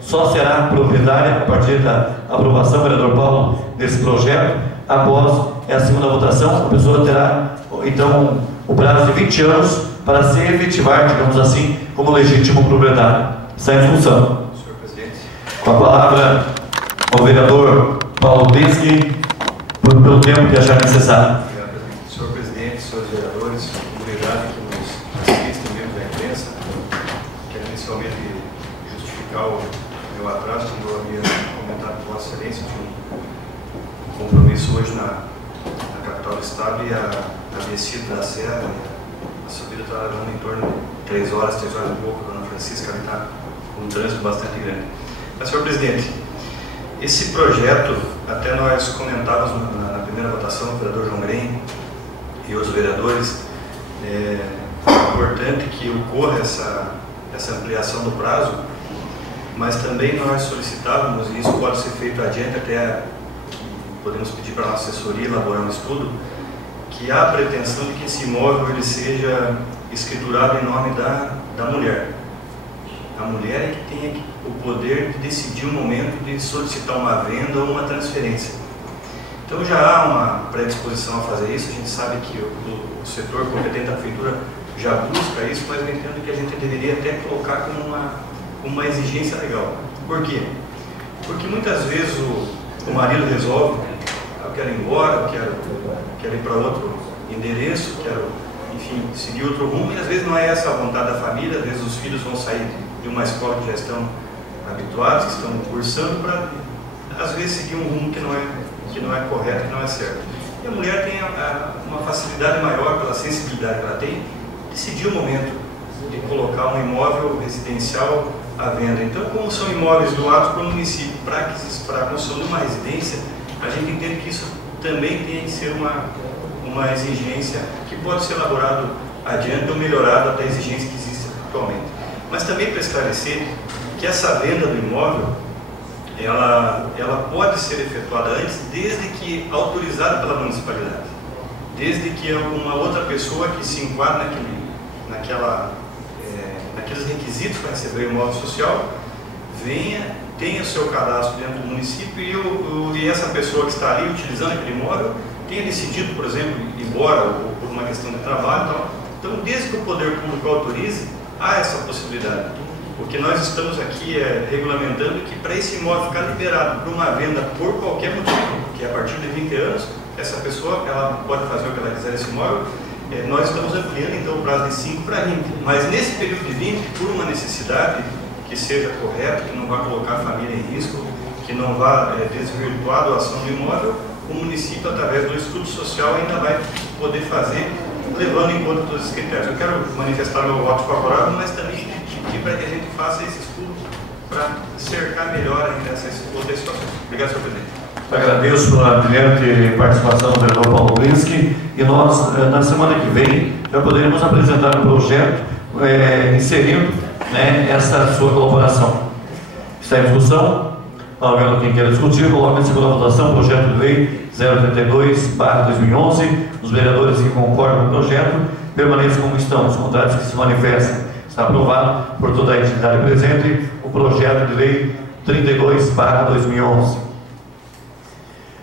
só será proprietária a partir da aprovação, vereador Paulo, desse projeto. Após a segunda votação, a pessoa terá então o prazo de 20 anos para se efetivar, digamos assim, como legítimo proprietário. Está em função. Senhor presidente. Com a palavra ao vereador Paulo Binsky, pelo tempo que achar necessário. Obrigado, presidente. Senhor presidente, senhores vereadores, comunidade que nos assistem, membros da imprensa, quero inicialmente justificar o meu atraso, como eu havia comentado com Vossa Excelência, tinha um compromisso hoje na capital do estado e a descida da serra, a subida está levando em torno de 3 horas e pouco. A dona Francisca está com um trânsito bastante grande. Mas, senhor presidente, esse projeto, até nós comentávamos na primeira votação, o vereador João Grem e os vereadores, é importante que ocorra essa ampliação do prazo, mas também nós solicitávamos, e isso pode ser feito adiante, até podemos pedir para a nossa assessoria elaborar um estudo, que há a pretensão de que esse imóvel ele seja escriturado em nome da mulher. A mulher é que tem o poder de decidir o momento de solicitar uma venda ou uma transferência. Então já há uma predisposição a fazer isso, a gente sabe que o setor competente da prefeitura já busca isso, mas eu entendo que a gente deveria até colocar como uma exigência legal. Por quê? Porque muitas vezes o marido resolve, eu quero ir embora, eu quero ir para outro endereço, quero, enfim, seguir outro rumo, e às vezes não é essa a vontade da família, às vezes os filhos vão sair de uma escola que já estão habituados, que estão cursando, para às vezes seguir um rumo que não é correto, que não é certo. E a mulher tem uma facilidade maior, pela sensibilidade que ela tem, de decidir o momento de colocar um imóvel residencial à venda. Então, como são imóveis doados para o município para a construção de uma residência, a gente entende que isso também tem que ser uma exigência que pode ser elaborado adiante ou melhorado até a exigência que existe atualmente. Mas também para esclarecer que essa venda do imóvel, ela pode ser efetuada antes, desde que autorizada pela municipalidade, desde que uma outra pessoa que se enquadra naqueles requisitos para receber o imóvel social venha tenha seu cadastro dentro do município e essa pessoa que está ali utilizando aquele imóvel tenha decidido, por exemplo, ir embora ou por uma questão de trabalho e tal. Então, desde que o poder público autorize, há essa possibilidade. O que nós estamos aqui regulamentando que para esse imóvel ficar liberado para uma venda por qualquer motivo, que a partir de 20 anos, essa pessoa ela pode fazer o que ela quiser nesse imóvel, nós estamos ampliando então o prazo de 5 para 20. Mas nesse período de 20, por uma necessidade que seja correta, que não vá colocar a família em risco, que não vá desvirtuar a doação do imóvel, o município, através do estudo social, ainda vai poder fazer, levando em conta todos esses critérios. Eu quero manifestar meu voto favorável, mas também para que a gente faça esse estudo para cercar melhor ainda essas outras situações. Obrigado, senhor presidente. Agradeço pela brilhante participação do vereador Paulo Linsky, e nós, na semana que vem, já poderemos apresentar um projeto inserindo essa sua colaboração. Está em discussão? Não vendo quem quer discutir, coloca em segunda votação o projeto de lei 032/2011. Os vereadores que concordam com o projeto permaneçam como estão. Os contrários que se manifestem. Está aprovado por toda a entidade presente o projeto de lei 32/2011.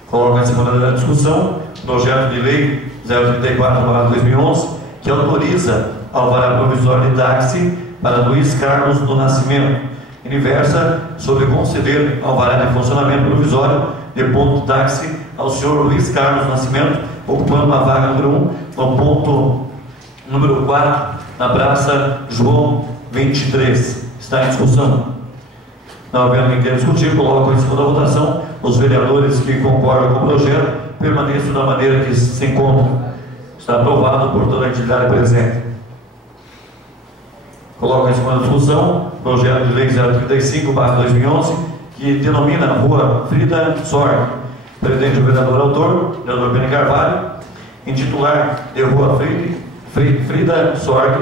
Coloca em segunda discussão o projeto de lei 034/2011, que autoriza alvará provisório de táxi para Luiz Carlos do Nascimento, e versa sobre conceder alvará de funcionamento provisório de ponto de táxi ao senhor Luiz Carlos do Nascimento, ocupando a vaga número 1 no ponto número 4, na Praça João 23. Está em discussão. Não havendo quem queira discutir, coloco em segunda votação. Os vereadores que concordam com o projeto permaneçam da maneira que se encontram. Está aprovado por toda a entidade presente. Coloco em segunda discussão o projeto de lei 035/2011, que denomina a Rua Frida Sorg. Presidente do vereador autor, vereador Beni Carvalho, intitular de Rua Frida Sorg,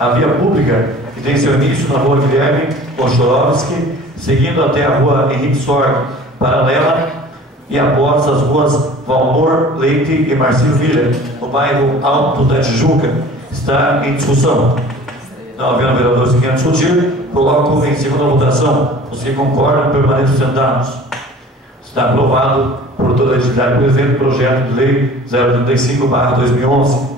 a via pública que tem seu início na Rua Guilherme Ochorovski, seguindo até a Rua Henrique Sorg, paralela, e após as ruas Valmor, Leite e Marcílio Villa, no bairro Alto da Tijuca. Está em discussão. Não havendo vereadores que queiram discutir, coloco em segunda votação. Os que concordam permaneçam sentados. Está aprovado por toda a entidade presente o projeto de lei 035/2011.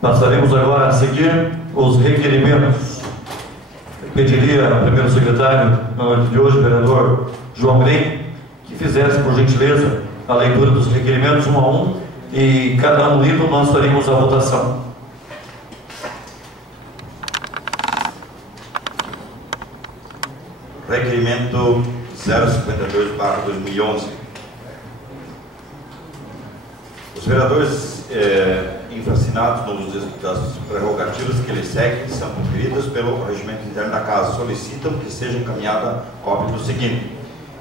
Passaremos agora a seguir os requerimentos. Eu pediria ao primeiro secretário, na noite de hoje, o vereador João Grem, que fizesse, por gentileza, a leitura dos requerimentos um a um, e cada um lido nós faremos a votação. Requerimento 052/2011. Os vereadores infracinados das prerrogativas que lhes seguem são conferidas pelo regimento interno da Casa. Solicitam que seja encaminhada cópia do seguinte: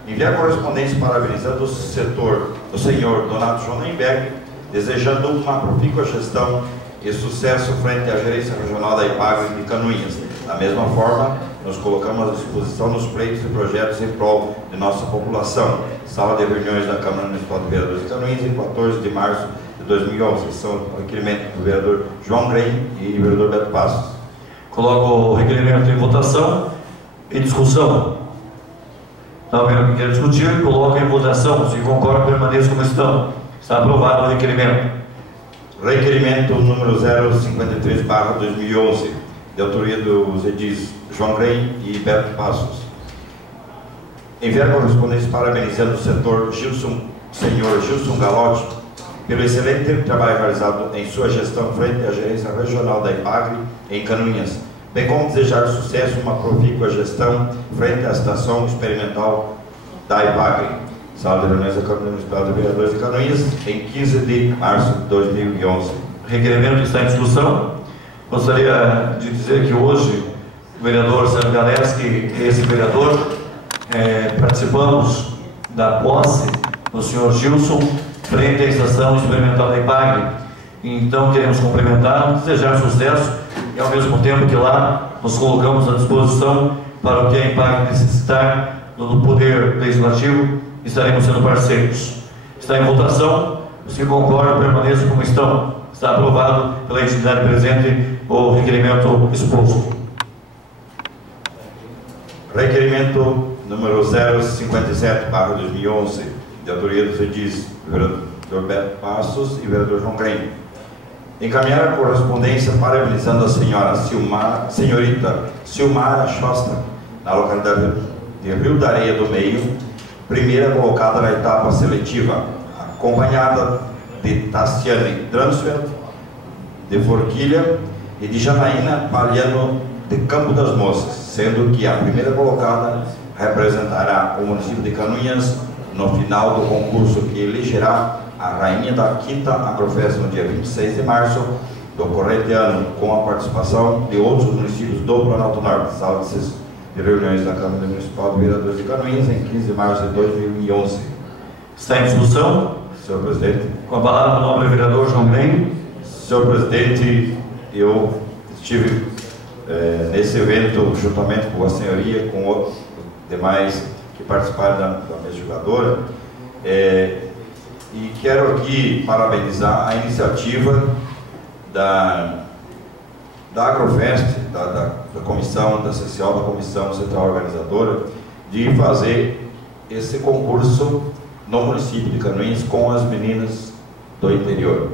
enviar correspondência parabenizando o setor do senhor Donato Schonenberg, desejando uma profícua gestão e sucesso frente à gerência regional da IPAGRE de Canoinhas. Da mesma forma, nos colocamos à disposição nos pleitos e projetos em prol de nossa população. Sala de reuniões da Câmara Municipal de Vereadores de Canoinhas, em 14 de março de 2011. São requerimentos do vereador João Grem e do vereador Beto Passos. Coloco o requerimento em votação. Em discussão. Não havendo quem queira discutir, coloco em votação. Se concorda, permaneça como estão. Está aprovado o requerimento. Requerimento número 053/2011, de autoria dos edis João Grem e Beto Passos. Enviar correspondência parabenizando o setor senhor Gilson Galotti pelo excelente trabalho realizado em sua gestão frente à gerência regional da IPAGRE em Canoinhas, bem como desejar sucesso uma profícua gestão frente à estação experimental da IPAGRE. Sala de reuniões da Câmara Municipal de Vereadores de Canoinhas, em 15 de março de 2011. O requerimento está em discussão. Gostaria de dizer que hoje o vereador Sérgio Galeski e esse vereador participamos da posse do senhor Gilson frente à estação experimental da IPAGRE. Então queremos cumprimentá-lo, desejar sucesso e ao mesmo tempo que lá nos colocamos à disposição para o que a IPAGRE necessitar do Poder Legislativo, estaremos sendo parceiros. Está em votação. Os que concordam permaneçam como estão. Está aprovado pela entidade presente o requerimento exposto. Requerimento número 057/2011, de autoria dos edis vereador Beto Passos e vereador João Grêmio. Encaminhar a correspondência parabenizando a senhorita Silmara Chosta, na localidade de Rio da Areia do Meio, primeira colocada na etapa seletiva, acompanhada de Tassiane Dransfeld, de Forquilha, e de Janaína Palhano, de Campo das Moças, sendo que a primeira colocada representará o município de Canoinhas no final do concurso que elegerá a rainha da Quinta Agrofest no dia 26 de março do corrente ano, com a participação de outros municípios do Planalto Norte. Sala de reuniões da Câmara Municipal de Vereadores de Canoinhas em 15 de março de 2011. Está em discussão? Senhor presidente. Com a palavra o nobre vereador João Grêmio. Senhor presidente, eu estive nesse evento juntamente com a senhoria, com os demais que participaram da mesa julgadora, e quero aqui parabenizar a iniciativa da Agrofest, da comissão, da social da comissão central organizadora, de fazer esse concurso no município de Canoinhas com as meninas do interior.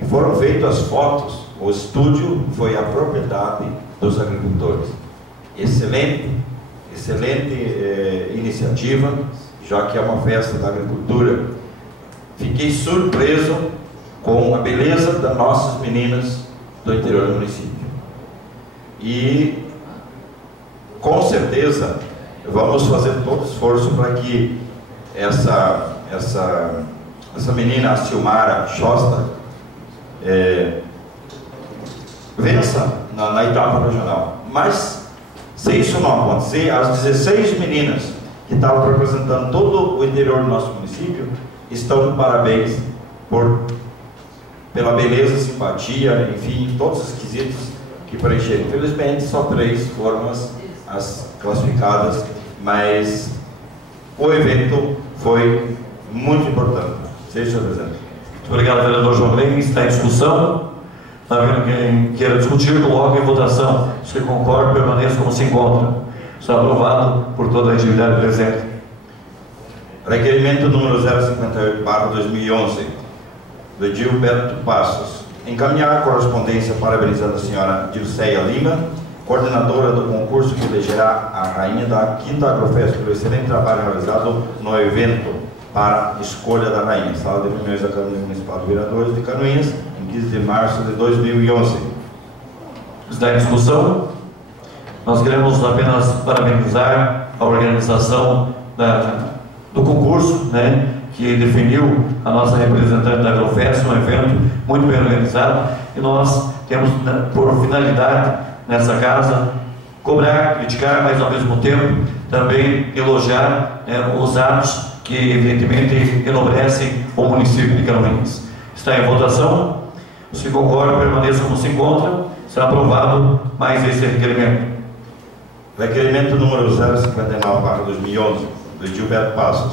E foram feitas as fotos, o estúdio foi a propriedade dos agricultores. Excelente iniciativa, já que é uma festa da agricultura. Fiquei surpreso com a beleza das nossas meninas do interior do município. E com certeza vamos fazer todo o esforço para que essa menina, a Silmara Chosta, vença na etapa regional. Mas se isso não acontecer, as 16 meninas que estavam representando todo o interior do nosso município estão de parabéns pela beleza, simpatia, enfim, todos os quesitos que preencheram. Infelizmente só 3 foram as classificadas, mas o evento foi muito importante. Seja presidente. Muito obrigado, vereador João Grêmio. Está em discussão. Está vendo quem queira discutir, coloque em votação. Se concorda, permaneça como se encontra. Está aprovado por toda a atividade presente. Requerimento número 058/2011, do Edil Beto Passos. Encaminhar a correspondência parabenizando a senhora Dirceia Lima, coordenadora do concurso que elegerá a rainha da Quinta Agrofest, pelo excelente trabalho realizado no evento para escolha da rainha. Sala de reuniões da Câmara Municipal de Vereadores de Canoinhas, em 15 de março de 2011. Está em discussão. Nós queremos apenas parabenizar a organização do concurso, que definiu a nossa representante da Agrofest, um evento muito bem organizado, e nós temos por finalidade nessa casa cobrar, criticar, mas ao mesmo tempo também elogiar os atos que evidentemente enobrecem o município de Canoinhas. Está em votação. Se concorda, permaneça como se encontra. Será aprovado mais esse requerimento. Requerimento número 059/2011, do Gilberto Passos.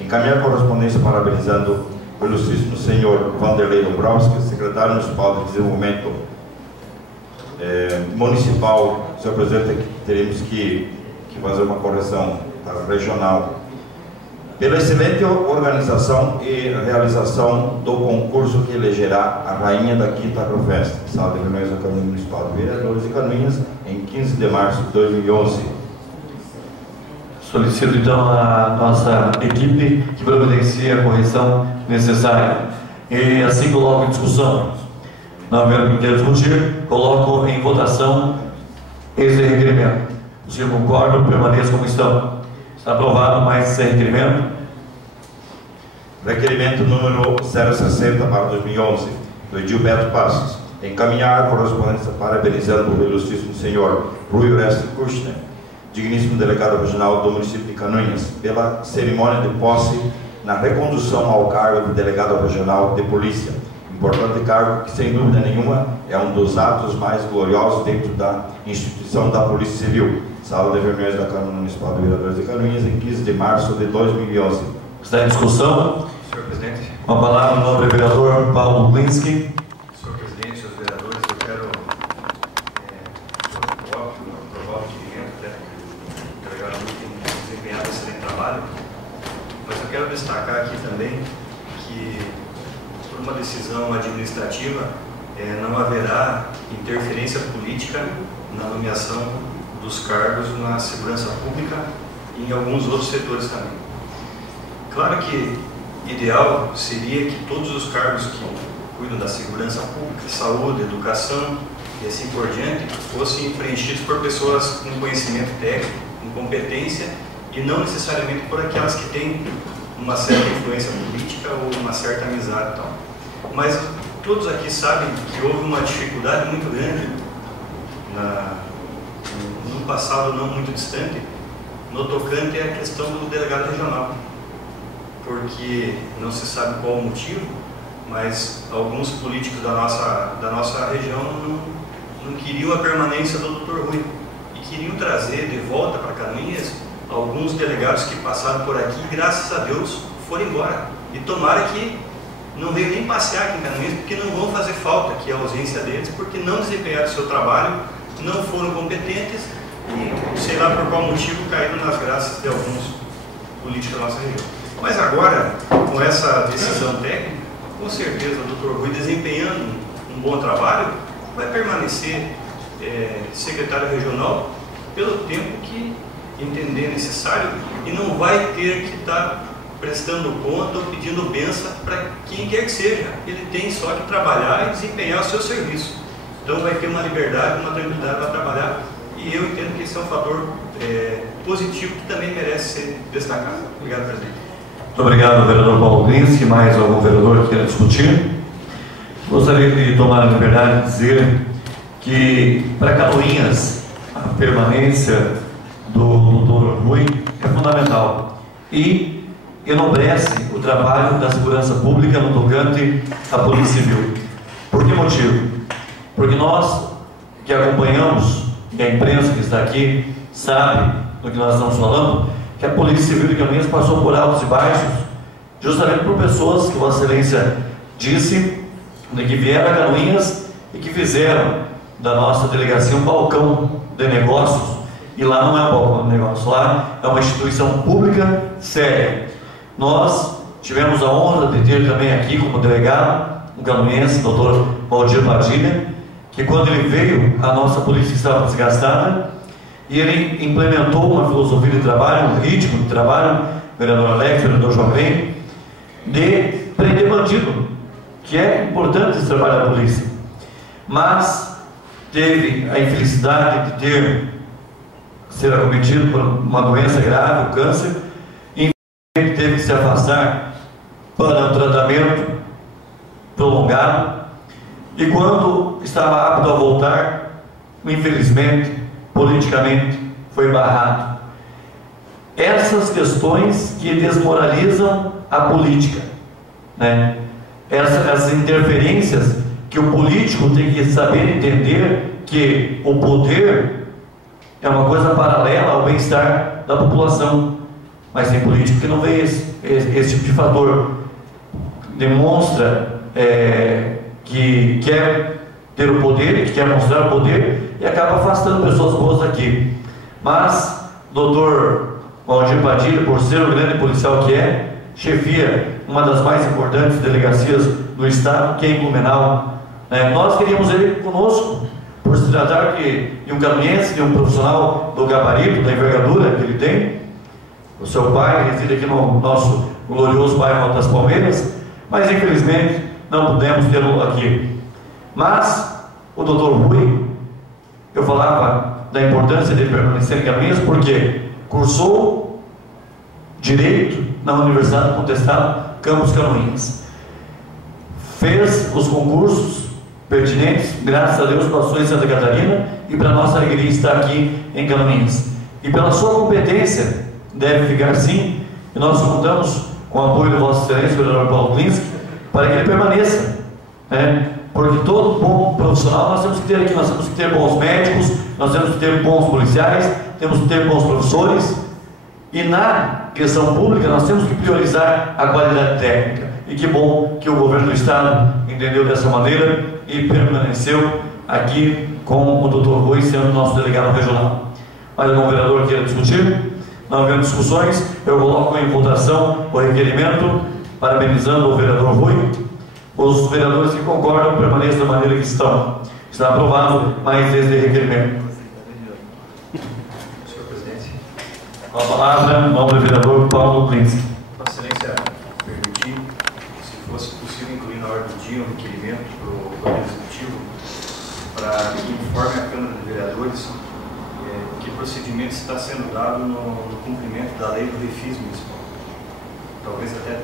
Encaminhar correspondência parabenizando o ilustríssimo senhor Vanderlei Dombrowski, secretário municipal de desenvolvimento municipal. Senhor presidente, teremos que fazer uma correção regional. Pela excelente organização e realização do concurso que elegerá a rainha da Quinta Agrofest, sala de reuniões da Câmara Municipal de Vereadores de Canoinhas, em 15 de março de 2011. Solicito então a nossa equipe que providencie a correção necessária. E assim coloco em discussão. Não havendo quem queira discutir, coloco em votação esse requerimento. Se concordam, permaneçam como estão. Está aprovado mais esse requerimento. Requerimento número 060/2011, do Edilberto Passos. Encaminhar a correspondência parabenizando o ilustríssimo senhor Rui Orestes Kushner, digníssimo delegado regional do município de Canoinhas, pela cerimônia de posse na recondução ao cargo de delegado regional de polícia. Importante cargo que, sem dúvida nenhuma, é um dos atos mais gloriosos dentro da instituição da Polícia Civil. Sala de reuniões da Câmara Municipal de Vereadores de Canoinhas, em 15 de março de 2011. Está em discussão. Senhor presidente. Com a palavra o nobre vereador Paulo Blinski. Senhor uma decisão administrativa, não haverá interferência política na nomeação dos cargos na segurança pública e em alguns outros setores também. Claro que ideal seria que todos os cargos que cuidam da segurança pública, saúde, educação e assim por diante, fossem preenchidos por pessoas com conhecimento técnico, com competência, e não necessariamente por aquelas que têm uma certa influência política ou uma certa amizade e tal. Mas todos aqui sabem que houve uma dificuldade muito grande no passado não muito distante, no tocante à questão do delegado regional, porque não se sabe qual o motivo, mas alguns políticos da nossa região não queriam a permanência do Dr. Rui e queriam trazer de volta para Canoinhas alguns delegados que passaram por aqui e, graças a Deus, foram embora. E tomara que não veio nem passear aqui em Canoinhas, porque não vão fazer falta aqui a ausência deles, porque não desempenharam seu trabalho, não foram competentes e, sei lá por qual motivo, caíram nas graças de alguns políticos da nossa região. Mas agora, com essa decisão técnica, com certeza o Dr. Rui, desempenhando um bom trabalho, vai permanecer secretário regional pelo tempo que entender necessário e não vai ter que estar prestando conta ou pedindo benção para quem quer que seja. Ele tem só que trabalhar e desempenhar o seu serviço. Então vai ter uma liberdade, uma tranquilidade para trabalhar, e eu entendo que esse é um fator positivo que também merece ser destacado. Obrigado, presidente. Muito obrigado, vereador Paulo Glinski. Mais algum vereador que queira discutir? Gostaria de tomar a liberdade de dizer que para Canoinhas a permanência do Dr. Rui é fundamental e enobrece o trabalho da segurança pública no tocante à Polícia Civil. Por que motivo? Porque nós que acompanhamos, e a imprensa que está aqui sabe do que nós estamos falando, que a Polícia Civil de Canoinhas passou por altos e baixos, justamente por pessoas que Vossa Excelência disse que vieram a Canoinhas e que fizeram da nossa delegacia um balcão de negócios. E lá não é um balcão de negócios, lá é uma instituição pública séria. Nós tivemos a honra de ter também aqui como delegado um canoense, o Dr. Valdir Padilha, que quando ele veio, a nossa polícia estava desgastada e ele implementou uma filosofia de trabalho, um ritmo de trabalho, vereador Alex, vereador João Bem, de prender bandido, que é importante esse trabalho da polícia. Mas teve a infelicidade de ser acometido por uma doença grave, o câncer, e teve que se afastar para um tratamento prolongado, e quando estava apto a voltar, infelizmente, politicamente, foi barrado. Essas questões que desmoralizam a política, né? Essas interferências que o político tem que saber entender que o poder é uma coisa paralela ao bem-estar da população, mas tem político que não vê esse tipo de fator. Demonstra que quer ter o poder, que quer mostrar o poder e acaba afastando pessoas boas aqui. Mas Dr. Valdir Padilha, por ser o grande policial que é, chefia uma das mais importantes delegacias do estado, que é em Blumenau. Nós queríamos ele conosco, por se tratar de um canoense, de um profissional do gabarito, da envergadura que ele tem. O seu pai reside aqui no nosso glorioso bairro das Palmeiras, mas infelizmente não pudemos tê-lo aqui. Mas o Dr. Rui, eu falava da importância de permanecer em Canoinhas porque cursou Direito na Universidade Contestado Campus Canoinhas. Fez os concursos pertinentes, graças a Deus passou em Santa Catarina e para nossa alegria está aqui em Canoinhas. E pela sua competência, deve ficar sim, e nós contamos com o apoio do Vossa Excelência, o vereador Paulo Glinski, para que ele permaneça, porque todo bom profissional nós temos que ter aqui, nós temos que ter bons médicos, nós temos que ter bons policiais, temos que ter bons professores, e na questão pública nós temos que priorizar a qualidade técnica. E que bom que o governo do estado entendeu dessa maneira e permaneceu aqui com o Dr. Rui sendo nosso delegado regional. Mais algum vereador queira discutir? Não havendo discussões, eu coloco em votação o requerimento, parabenizando o vereador Rui Os vereadores que concordam permaneçam da maneira que estão. Está aprovado mais esse requerimento. Senhor presidente. Com a palavra, nobre vereador Paulo Clínico. Vossa Excelência, permitir, se fosse possível, incluir na ordem do dia um requerimento para o Poder Executivo para que informe a Câmara de Vereadores que procedimento está sendo dado no cumprimento da lei do refis municipal. Talvez até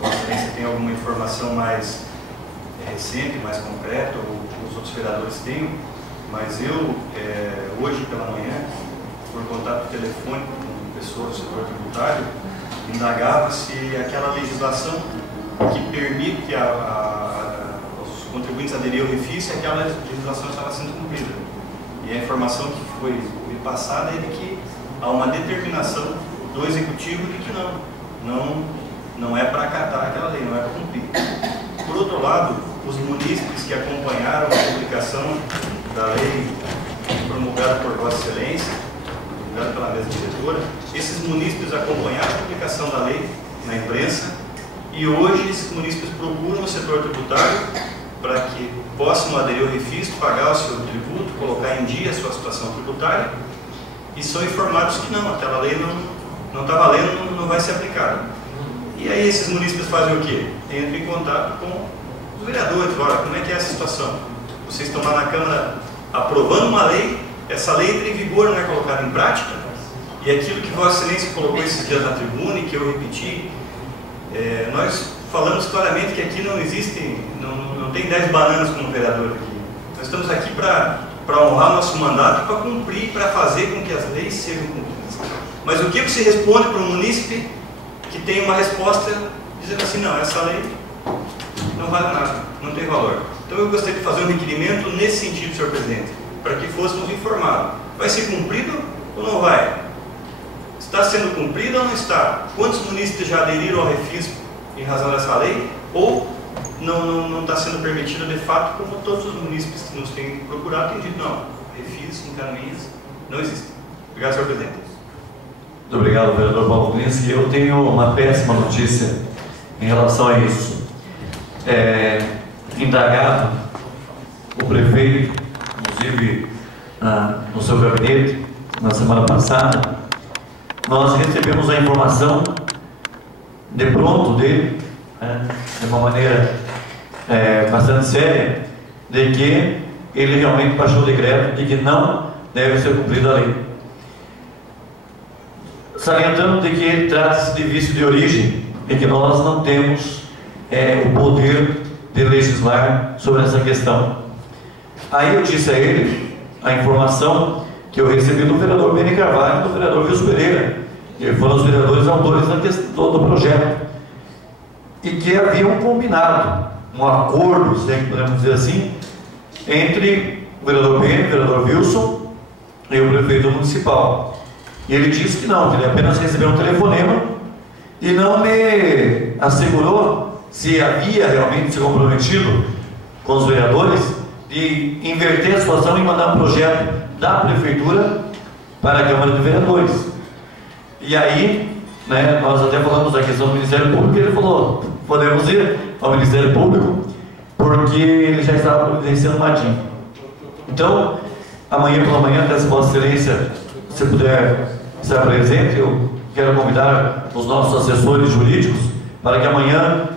Vossa Excelência tenha alguma informação mais recente, mais concreta, ou os outros vereadores tenham, mas eu, hoje pela manhã, por contato telefônico com pessoas do setor tributário, indagava se aquela legislação que permite aos contribuintes aderir ao refis, se aquela legislação estava sendo cumprida. E a informação que foi me passada é de que há uma determinação do Executivo de que não é para acatar aquela lei, não é para cumprir. Por outro lado, os munícipes que acompanharam a publicação da lei promulgada por Vossa Excelência, promulgada pela mesa diretora, esses munícipes acompanharam a publicação da lei na imprensa e hoje esses munícipes procuram o setor tributário para que possam aderir ao refis, pagar o seu tributo, colocar em dia a sua situação tributária e são informados que não, aquela lei não está valendo, não vai ser aplicada. E aí esses munícipes fazem o quê? Entram em contato com os vereadores. Olha, como é que é essa situação? Vocês estão lá na Câmara aprovando uma lei, essa lei entra em vigor, não é colocada em prática, e aquilo que Vossa Excelência colocou esses dias na tribuna e que eu repeti, nós falamos claramente que aqui não existe, não tem 10 bananas como vereador aqui. Nós estamos aqui para honrar nosso mandato, para cumprir, para fazer com que as leis sejam cumpridas. Mas o que você responde para um munícipe que tem uma resposta dizendo assim, não, essa lei não vale nada, não tem valor. Então eu gostaria de fazer um requerimento nesse sentido, senhor presidente, para que fôssemos informados. Vai ser cumprido ou não vai? Está sendo cumprido ou não está? Quantos munícipes já aderiram ao refis em razão dessa lei? Ou não está sendo permitido de fato, como todos os munícipes que nos têm procurado têm dito, não, refis, encaminhas, não existem. Obrigado, senhor presidente. Muito obrigado, vereador Paulo Clínico. Eu tenho uma péssima notícia em relação a isso. Indagado o prefeito, inclusive no seu gabinete, na semana passada, nós recebemos a informação de pronto dele, de uma maneira bastante séria, de que ele realmente baixou o decreto de que não deve ser cumprida a lei. Salientando de que trata-se de vício de origem e que nós não temos o poder de legislar sobre essa questão. Aí eu disse a ele a informação que eu recebi do vereador Beni Carvalho e do vereador Wilson Pereira, que foram os vereadores autores do projeto, e que havia um combinado, um acordo, se podemos dizer assim, entre o vereador Beni, o vereador Wilson e o prefeito municipal. E ele disse que não, que ele apenas recebeu um telefonema e não me assegurou se havia realmente se comprometido com os vereadores de inverter a situação e mandar um projeto da prefeitura para a Câmara de Vereadores. E aí, nós até falamos da questão do Ministério Público, e ele falou, podemos ir ao Ministério Público, porque ele já estava providenciando uma DIN. Então, amanhã pela manhã, se Vossa Excelência, se puder estar presente, eu quero convidar os nossos assessores jurídicos para que amanhã,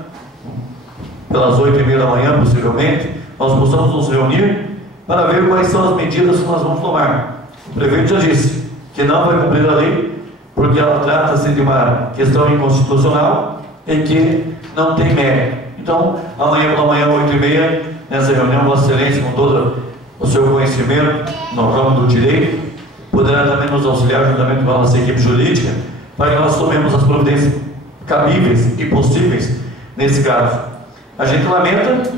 pelas 8h30 da manhã, possivelmente, nós possamos nos reunir para ver quais são as medidas que nós vamos tomar. O prefeito já disse que não vai cumprir a lei, porque ela trata-se de uma questão inconstitucional e que não tem mérito. Então, amanhã pela manhã, 8h30, nessa reunião, Vossa Excelência, com todo o seu conhecimento no ramo do direito, poderá também nos auxiliar juntamente com a nossa equipe jurídica, para que nós tomemos as providências cabíveis e possíveis nesse caso. A gente lamenta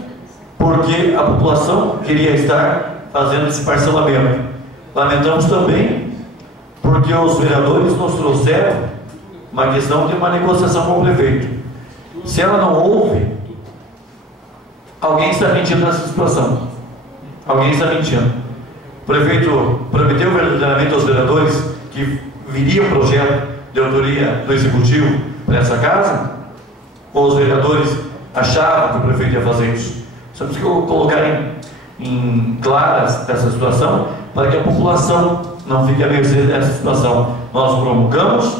porque a população queria estar fazendo esse parcelamento. Lamentamos também porque os vereadores nos trouxeram uma questão de uma negociação com o prefeito. Se ela não houve, alguém está mentindo nessa situação. Alguém está mentindo. O prefeito prometeu verdadeiramente aos vereadores que viria um projeto de autoria do Executivo para essa casa? Ou os vereadores achavam que o prefeito ia fazer isso. Temos que colocar em claras essa situação para que a população não fique à mercê dessa situação. Nós promulgamos,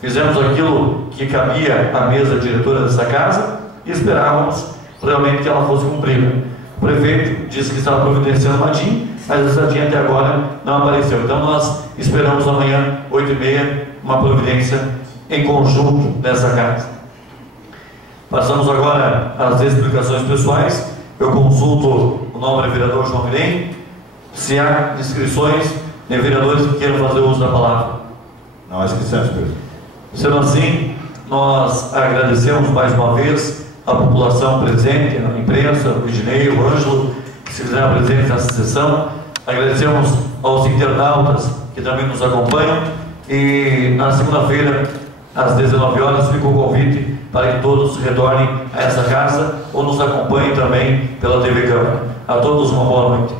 fizemos aquilo que cabia à mesa diretora dessa casa e esperávamos realmente que ela fosse cumprida. O prefeito disse que estava providenciando uma DIN, mas essa DIN até agora não apareceu. Então nós esperamos amanhã, 8h30, uma providência em conjunto nessa casa. Passamos agora às explicações pessoais. Eu consulto o nobre vereador João Mirem, se há inscrições de vereadores que queiram fazer uso da palavra. Não há inscrições, presidente. Sendo assim, nós agradecemos mais uma vez a população presente, a imprensa, o Ednei, o Ângelo, que se fizeram presentes nessa sessão. Agradecemos aos internautas que também nos acompanham. E na segunda-feira, às 19 horas, fica o convite para que todos retornem a essa casa ou nos acompanhem também pela TV Câmara. A todos uma boa noite.